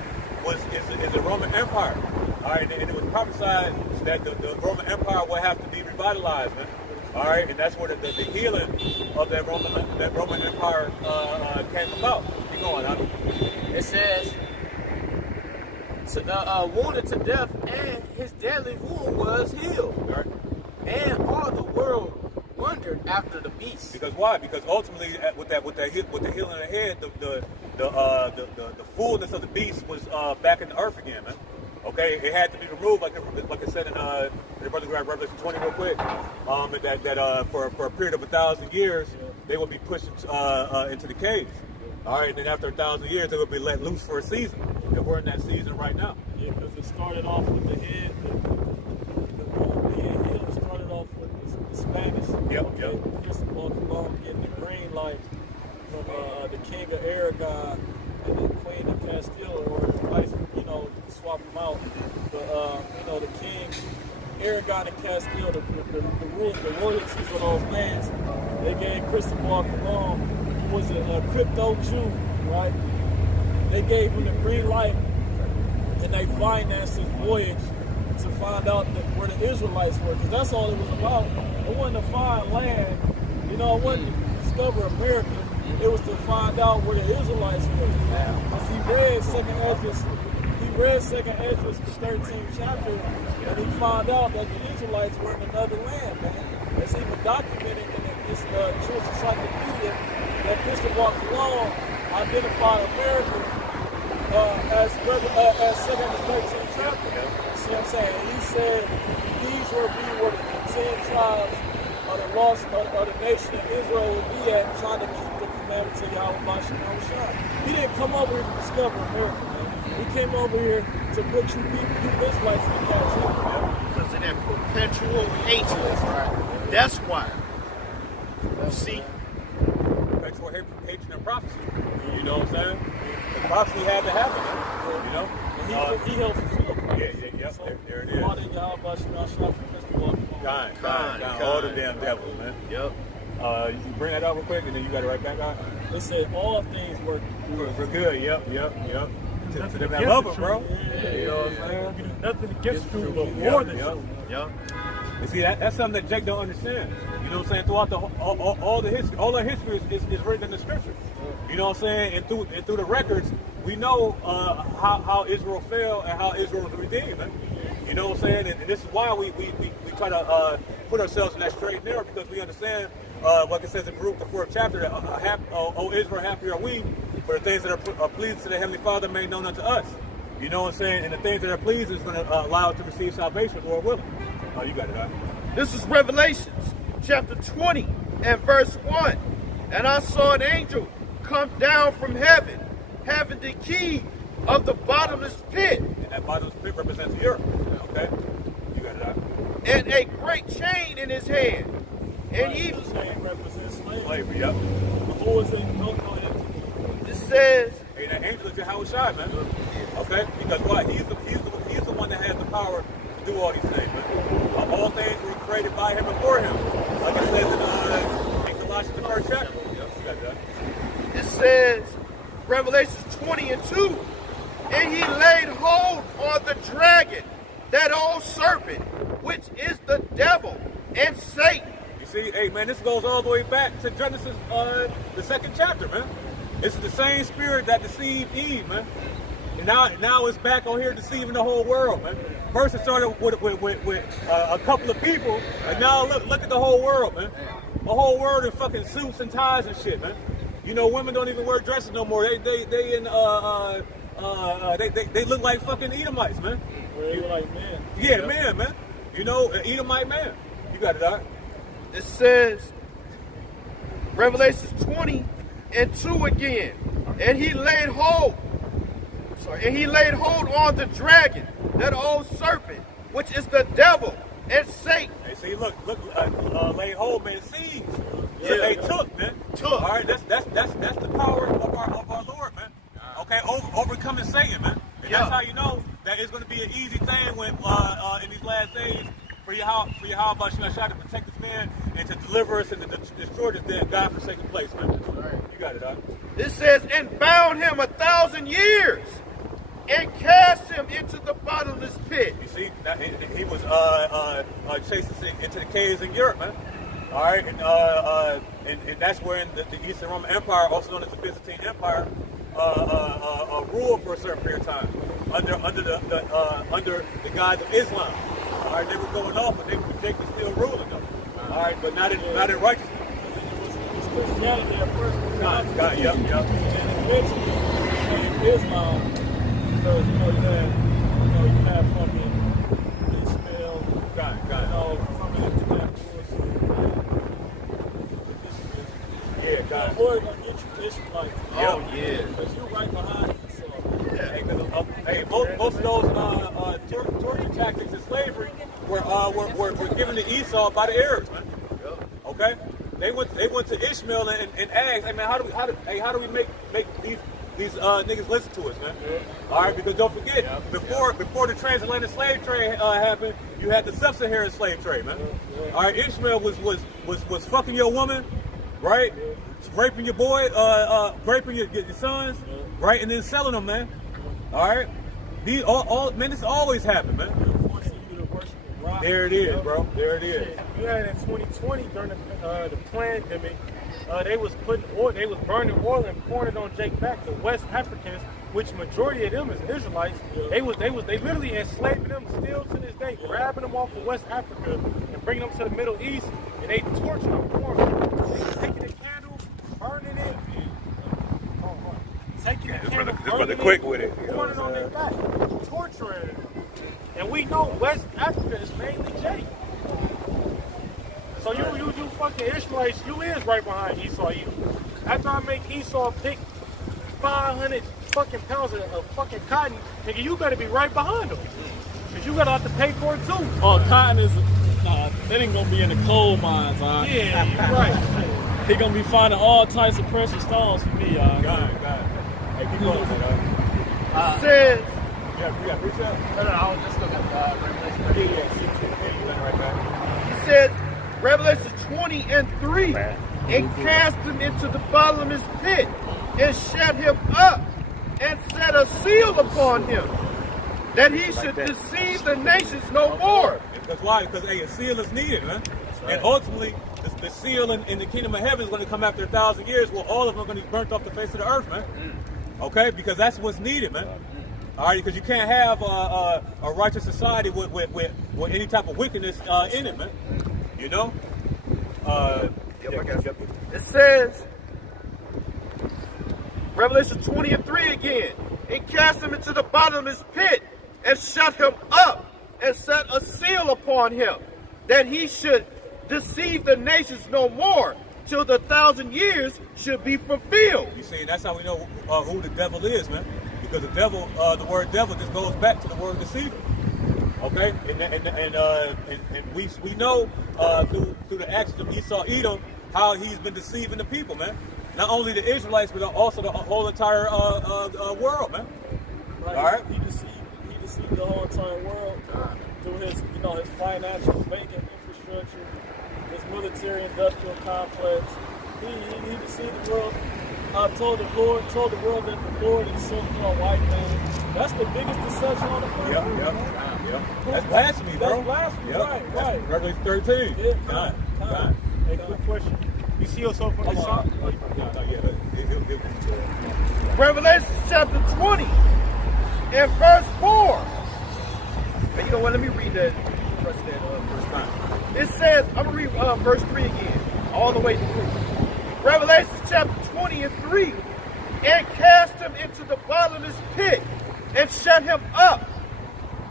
is a Roman Empire. All right, and it was prophesied that the Roman Empire will have to be revitalized. Man. All right, and that's where the healing of that Roman Empire came about. Keep going. It says, wounded to death, and his deadly wound was healed. All right. And all the world wondered after the beast. Because why? Because ultimately, with the healing of the head, the fullness of the beast was back in the earth again, man. Okay, it had to be removed, like I said in the brother grab Revelation 20 real quick. That for a period of 1,000 years, they would be pushed into the caves. All right, and then after 1,000 years, they will be let loose for a season. And we're in that season right now. Yeah, because it started off with the head. The head started off with the Spanish. Yep. Cristobal Colon getting the green light from the king of Aragon and the queen of Castile, or vice, swap them out. But the king, Aragon and Castile, the royalties of those lands, they gave Cristobal Colon, who was a crypto Jew, right? They gave him the green light, and they financed his voyage to find out where the Israelites were, because that's all it was about. It wasn't to find land, it wasn't to discover America. It was to find out where the Israelites were. Because he read Second Ezra, the 13th chapter, and he found out that the Israelites were in another land, man. It's even documented in this Jewish encyclopedia that Cristobal Colon identified America as Second and 13th chapter. See what I'm saying? He said these were the 10 tribes of the lost of the nation of Israel would be at, trying to keep the commandments of Yahweh Shai. He didn't come over here to discover America, man. He came over here to put you Israelites in the captivity. Because of that perpetual hatred. Right. That's why. You see? Perpetual hatred and prophecy. You know what I'm saying? The prophecy had to happen, you know? And he helped fulfill. Yeah. So, there it is. All the Yahweh Shai from Mr. Walker. Kind. All the damn devils, man. Yep. You bring that up real quick, and then you got it right back on. They said all things work For good, yep. To them that love it, bro. You know what I'm saying? Nothing against truth, but more than truth. Yep. You see, that's something that Jake don't understand. You know what I'm saying? Throughout all the history, all our history is written in the scriptures. You know what I'm saying? And through the records, we know how Israel fell and how Israel was redeemed. Man. You know what I'm saying? And this is why we try to put ourselves in that straight and narrow, because we understand what it says in Baruch, the 4th chapter, that O Israel, happy are we, for the things that are pleasing to the Heavenly Father made known unto us. You know what I'm saying? And the things that are pleasing is going to allow us to receive salvation, Lord willing. Oh, you got it, all right. This is Revelations, chapter 20, and verse 1. And I saw an angel come down from heaven, having the key of the bottomless pit. And that bottomless pit represents the earth. Okay? You got it, all right. And a great chain in his hand. And he represents slavery, yep. Who is it? No, it says, hey, that angel is Yahweh Shai, man. Okay? Because why? He's the one that has the power to do all these things, man. All things were created by him and for him. Like it says in Colossians, the 1st chapter. It says, Revelations 20 and 2, and he laid hold on the dragon, that old serpent, which is the devil and Satan. You see, hey man, this goes all the way back to Genesis, the 2nd chapter, man. It's the same spirit that deceived Eve, man. And now it's back on here deceiving the whole world, man. First it started with a couple of people, and now look at the whole world, man. The whole world in fucking suits and ties and shit, man. You know, women don't even wear dresses no more. They look like fucking Edomites, man. They look like men. Yeah, man. You know, Edomite man. You got it, all right. It says, Revelations 20 and 2 again, and he laid hold on the dragon, that old serpent, which is the devil and Satan. Hey, see, look, laid hold, man, seeds. Yeah. They took, man. All right, that's the power of our Lord, man. Okay, overcoming Satan, man. And that's how you know that it's going to be an easy thing when in these last days for Yahweh Shai to protect this man and to deliver us and to destroy this dead God-forsaken place, man. All right, you got it, all right. It says, and bound him 1,000 years, and cast him into the bottomless pit. You see, he was chased into the caves in Europe, man. All right, and that's where in the Eastern Roman Empire, also known as the Byzantine Empire, ruled for a certain period of time under the guise of Islam. All right, they were going off, but they were rejecting still ruling them. All right, but not in righteousness. It was Christianity at first. Yep. And eventually Islam, because you have fucking Ishmael. Got it. From that That word gonna get you Ishmaelites. Oh, yeah. Because you're right behind Esau. Hey, most of those torture tactics and slavery were given to Esau by the Arabs, man. Okay, they went to Ishmael and asked, hey man, how do we make these niggas listen to us, man? All right, because don't forget, before the transatlantic slave trade happened, you had the sub-Saharan slave trade, man. All right, Ishmael was fucking your woman, right? Raping your boy, raping your sons, right, and then selling them, man. All right, man, this always happened, man. There it is, bro. There it is. You had in 2020 during the pandemic, they was burning oil and pouring it on Jake back. The West Africans, which majority of them is Israelites, they literally enslaving them still to this day, grabbing them off of West Africa and bringing them to the Middle East, and they torture them, taking the candle, burning it. Taking the candle, This brother quick with it. pouring it on their back, torturing them. And we know West Africa is mainly Jake. So you fucking Ishmaelites, you is right behind Esau. After I make Esau pick 500 fucking pounds of fucking cotton, nigga, you better be right behind him. Cause you gotta have to pay for it too. Oh, cotton is, that ain't gonna be in the coal mines, all right? Yeah, you're right. He gonna be finding all types of precious stones for me, all right? God. Hey, keep going, man. Says, You got precept? No, I was just looking at Revelation. He said, Revelation 20:3, and cast him into the bottomless pit, and shut him up, and set a seal upon him, that he should deceive the nations no more. Because why? Because a seal is needed, man. Right. And ultimately, the seal in the kingdom of heaven is going to come after 1,000 years. Well, all of them are going to be burnt off the face of the earth, man. Okay, because that's what's needed, man. All right, because you can't have a righteous society with any type of wickedness in it, man. You know? It says, Revelation 20:3 again, and cast him into the bottomless pit, and shut him up, and set a seal upon him, that he should deceive the nations no more, till the 1,000 years should be fulfilled. You see, that's how we know who the devil is, man. Because the devil, the word devil just goes back to the word deceiver. Okay? And we know through the actions of Esau Edom how he's been deceiving the people, man. Not only the Israelites, but also the whole entire world, man. Right. All right? He deceived the whole entire world through his financial banking infrastructure, his military industrial complex. He deceived the world. Told the world that the Lord is some white man. That's the biggest deception on the planet. Yep. That's blasphemy, bro. That's blasphemy, right. Revelation 13. Yeah, God. Hey, quick question. You see yourself on the side? Revelation chapter 20 and verse 4. And you know what? Let me read that verse time. It says, I'm going to read verse 3 again, all the way through. Revelation chapter 20:3, and cast him into the bottomless pit, and shut him up,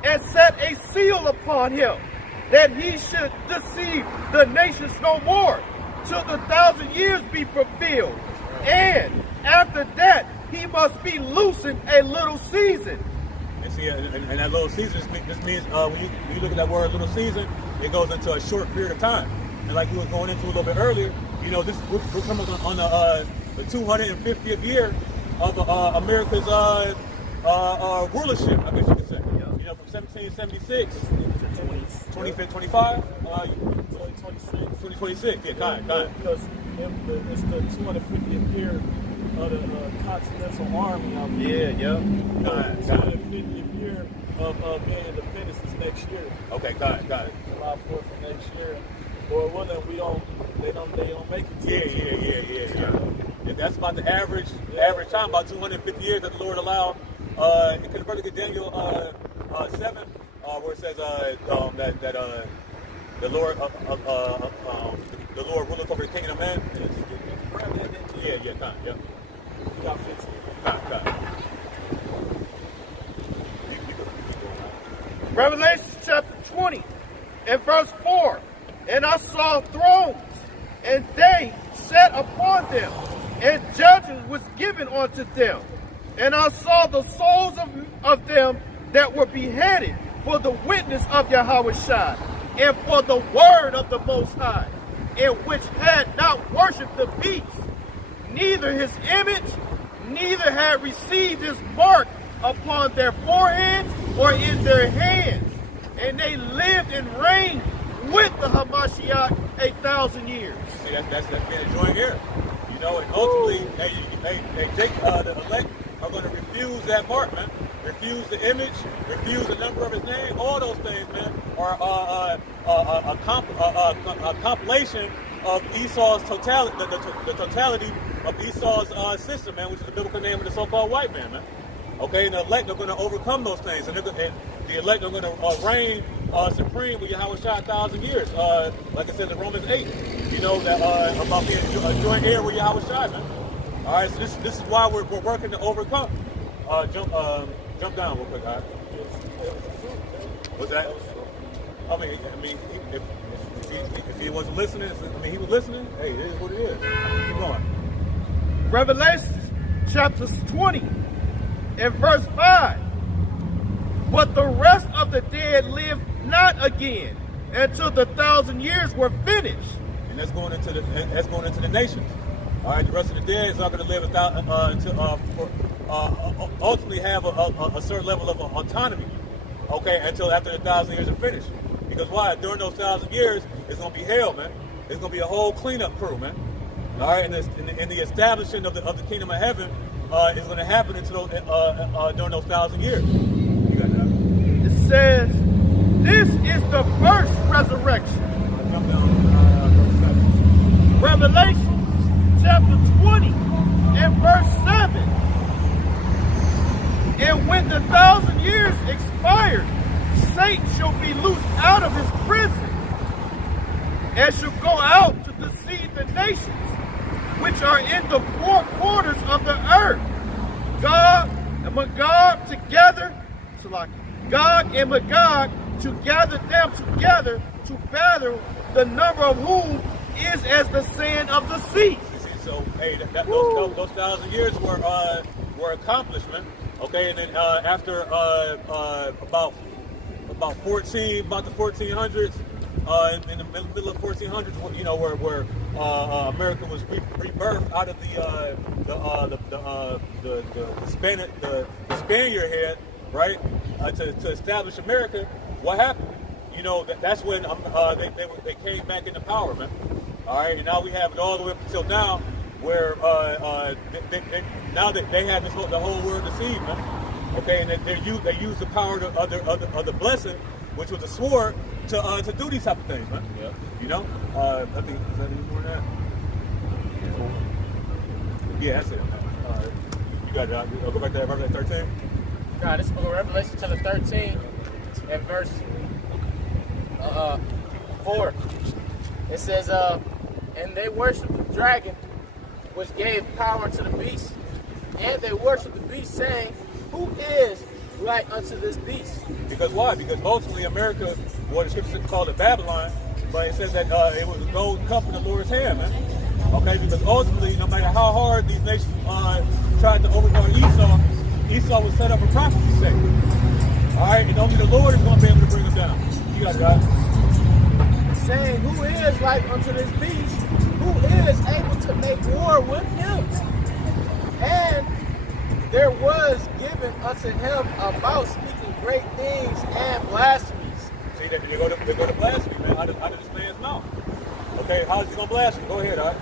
and set a seal upon him, that he should deceive the nations no more, till the 1,000 years be fulfilled. And after that, he must be loosened a little season. And see, and that little season just means when you look at that word little season, it goes into a short period of time. And like we were going into a little bit earlier, you know, we're coming on the 250th year of America's rulership, I guess you could say. You know, from 1776 to 2025, 2026. Yeah, kind. Because it's the 250th year of the Continental Army. Yeah. 250th year of being independence is next year. Okay, got it. July 4th of next year. Or well, then they don't make it. Yeah. And that's about the average time, about 250 years that the Lord allowed. In converted Daniel 7, where it says that the Lord ruleth over the kingdom of man. Yeah, kind. Yeah. You got 15. Kind. Revelation chapter 20 and verse 4. And I saw thrones, and they sat upon them, and judgment was given unto them. And I saw the souls of them that were beheaded for the witness of Yahushua, and for the word of the Most High, and which had not worshipped the beast, neither his image, neither had received his mark upon their foreheads or in their hands. And they lived and reigned with the Hamashiach 1,000 years. See, that's being a joint here. You know, and ultimately, the elect are going to refuse that mark, man. Refuse the image, refuse the number of his name. All those things, man, are a compilation of Esau's totality, the totality of Esau's system, man, which is the biblical name of the so-called white man. Okay, and the elect are going to overcome those things, and the elect are going to reign supreme with Yahushua 1,000 years. Like I said in Romans 8, you know, that about being a joint heir with Yahushua, man. All right, so this is why we're working to overcome. Jump down real quick, all right? What's that? I mean, if he wasn't listening, he was listening. Hey, it is what it is. Keep going. Revelation chapter 20 and verse 5. But the rest of the dead lived not again until the 1,000 years were finished. And that's going into the nations. All right, the rest of the dead is not going to live ultimately have a certain level of autonomy. Okay, until after the 1,000 years are finished. Because why? During those 1,000 years, it's going to be hell, man. It's going to be a whole cleanup crew, man. All right, and the establishment of the kingdom of heaven is going to happen until during those 1,000 years. You got that? It says, this is the first resurrection. Jump down. Revelation chapter 20 and verse 7. And when the 1,000 years expired, Satan shall be loosed out of his prison, and shall go out to deceive the nations, which are in the four quarters of the earth. God and Magog together, God and Magog to gather them together to battle, the number of whom is as the sand of the sea. So, hey, those 1,000 years were accomplishment. Okay, and then after about the 1400s, in the middle of 1400s, you know, where America was rebirthed out of the Spaniard head, right, to establish America. What happened? You know, that's when they came back into power, man. All right, and now we have it all the way up until now, where they have the whole world deceived, man. Okay, and they use the power of the blessing, which was a sword, to do these type of things, man. Yeah. You know, I think is that any more than that? Yeah, that's it. You got it. I'll go back to Revelation 13. No, this is Revelation chapter 13 and verse 4. It says, and they worshiped the dragon, which gave power to the beast. And they worshiped the beast, saying, who is like unto this beast? Because why? Because ultimately America, what the scriptures call it Babylon, but it says that it was a golden cup in the Lord's hand, man. Okay, because ultimately, no matter how hard these nations tried to overthrow Esau was set up for prophecy's sake. All right, and only the Lord is going to be able to bring them down. You got it, right? Saying, who is like unto this beast? Who is able to make war with him? And there was given unto him a mouth speaking great things and blasphemies. See, they go to blasphemy, man, out of this man's mouth. Okay, how is he going to blaspheme? Go ahead, all right?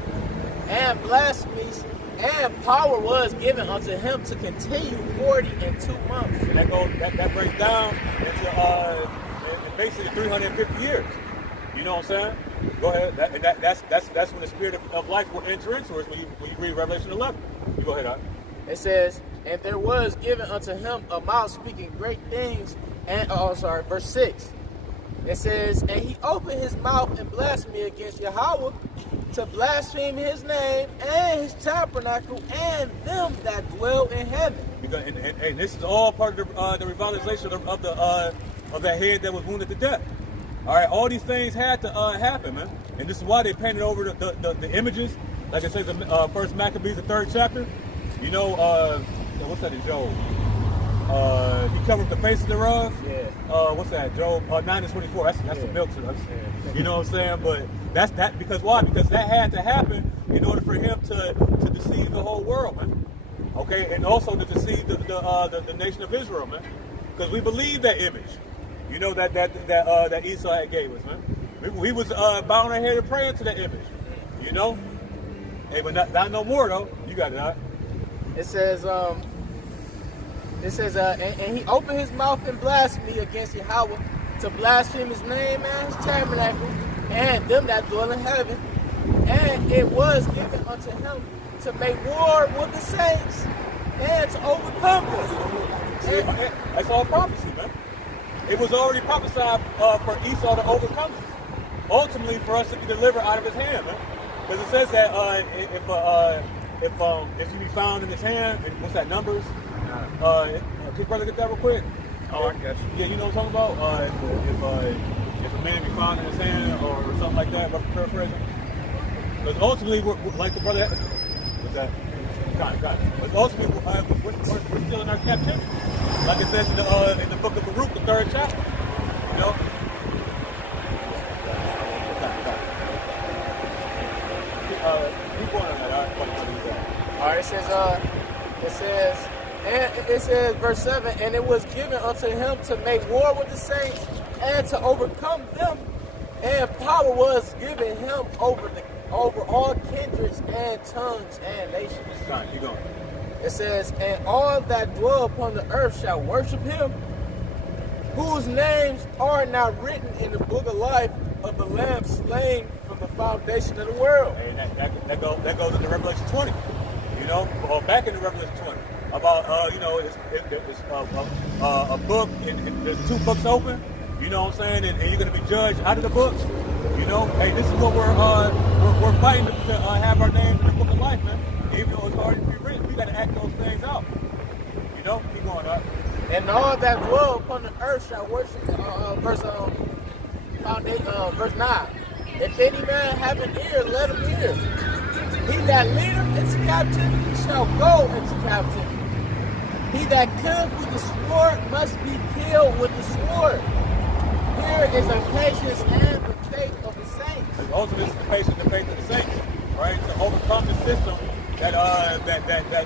And blasphemies, and power was given unto him to continue 42 months. And that breaks down into basically 350 years. You know what I'm saying? Go ahead. That's when the spirit of life will enter into us when you read Revelation 11. You go ahead, all right? It says, and there was given unto him a mouth speaking great things, and verse 6. It says, and he opened his mouth in blasphemy against Yahweh, to blaspheme his name and his tabernacle and them that dwell in heaven. Because and this is all part of the revitalization of that head that was wounded to death. All right, all these things had to happen, man. And this is why they painted over the images Like it says in First Maccabees, the 3rd chapter. You know, what's that in Job? He covered the faces thereof. Yeah. What's that? Job 9:24. That's the milk to us. You know what I'm saying? But that's that because why? Because that had to happen in order for him to deceive the whole world, man. Okay, and also to deceive the nation of Israel, man. Because we believe that image. You know that Esau had gave us, man. We was bowing our head and praying to that image. You know? Hey, but not no more though. You got it, huh? It says, and he opened his mouth in blasphemy against Yahweh, to blaspheme his name and his tabernacle, and them that dwell in heaven. And it was given unto him to make war with the saints and to overcome them. That's all prophecy, man. It was already prophesied for Esau to overcome us. Ultimately, for us to be delivered out of his hand, man. Because it says that if you be found in his hand, and what's that, Numbers? Can brother get that real quick? Oh, I guess. Yeah, you know what I'm talking about? If a man be found in his hand or something like that, rough paraphrasing. Because ultimately, we're like the brother, what's that? Got it. But ultimately, we're still in our captivity. Like it says in the book of Baruch, the 3rd chapter. You know? Keep going on that. All right, it says, verse 7, and it was given unto him to make war with the saints and to overcome them, and power was given him over all kindreds and tongues and nations. Keep going. It says, and all that dwell upon the earth shall worship him, whose names are not written in the book of life of the Lamb slain from the foundation of the world. And that goes into Revelation 20. You know, or back into Revelation 20 about it's a book and there's 2 books open. You know what I'm saying? And you're going to be judged out of the books. You know, hey, this is what we're fighting to have our names in the book of life, man. Even though it's already pre-written, we got to act those things out. You know, keep going up. And all that dwell upon the earth shall worship. Verse 9. If any man have an ear, let him hear. He that leadeth into captivity shall go into captivity. He that killeth with the sword must be killed with the sword. Here is the patience and the faith of the saints. Ultimately, it's the patience and the faith of the saints, right? To overcome the system that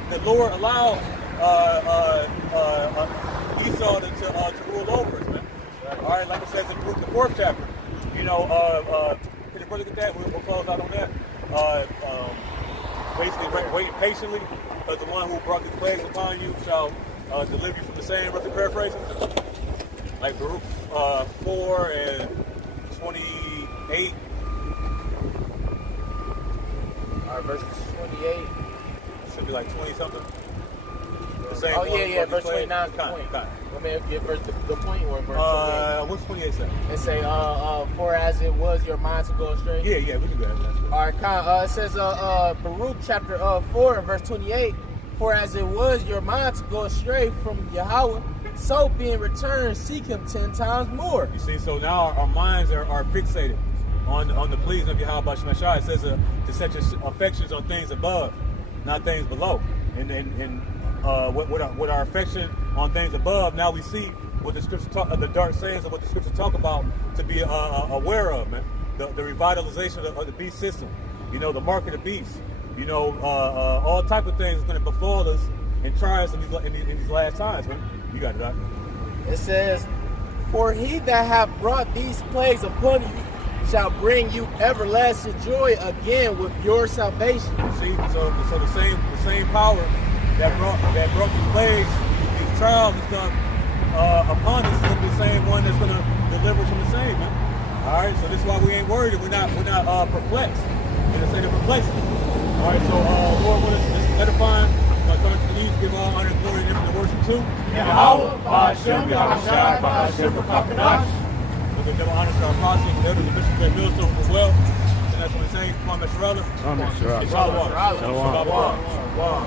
the Lord allowed Esau to rule over us, man. All right, like it says in the 4th chapter. You know, can you brother get that? We'll close out on that. Basically, waiting patiently, because the one who brought these plagues upon you shall deliver you from the same. Brother, paraphrasing, like Baruch 4 and 28. All right, verse 28. Should be like 20 something. The same. Oh yeah, verse 29 is the point. I mean, get verse the point or verse 28. What's 28 say? It say, for as it was your mind to go astray. Yeah, we can do that. That's good. All right, it says, Baruch chapter 4 verse 28. For as it was your mind to go astray from Yahweh, so being returned, seek him 10 times more. You see, so now our minds are fixated on the pleasing of Yahweh Shemashah. It says to set your affections on things above, not things below. And with our affection on things above, now we see what the scripture the dark sayings of what the scripture talk about to be aware of, man. The revitalization of the beast system. You know, the mark of the beast. You know, all type of things is going to befall us and try us in these last times, man. You got it, Doc. It says, for he that hath brought these plagues upon you shall bring you everlasting joy again with your salvation. See, so the same power that brought these plagues, these trials and stuff upon us is going to be the same one that's going to deliver us from the same, man. All right, so this is why we ain't worried and we're not perplexed. We're going to say they're perplexing. All right, so Lord, what is this edifying? I'm going to turn to the east, give all honor and glory and the worship to Yahweh, Ba'ashem, Yahushua, Ba'ashem, B'Kakadash. We'll give double honor to our apostles, elders, and bishops at Millstone as well. And that's what we're saying. Come on, Mr. Rella. Come on, Mr. Rella. Shalom. Shalom. Shalom.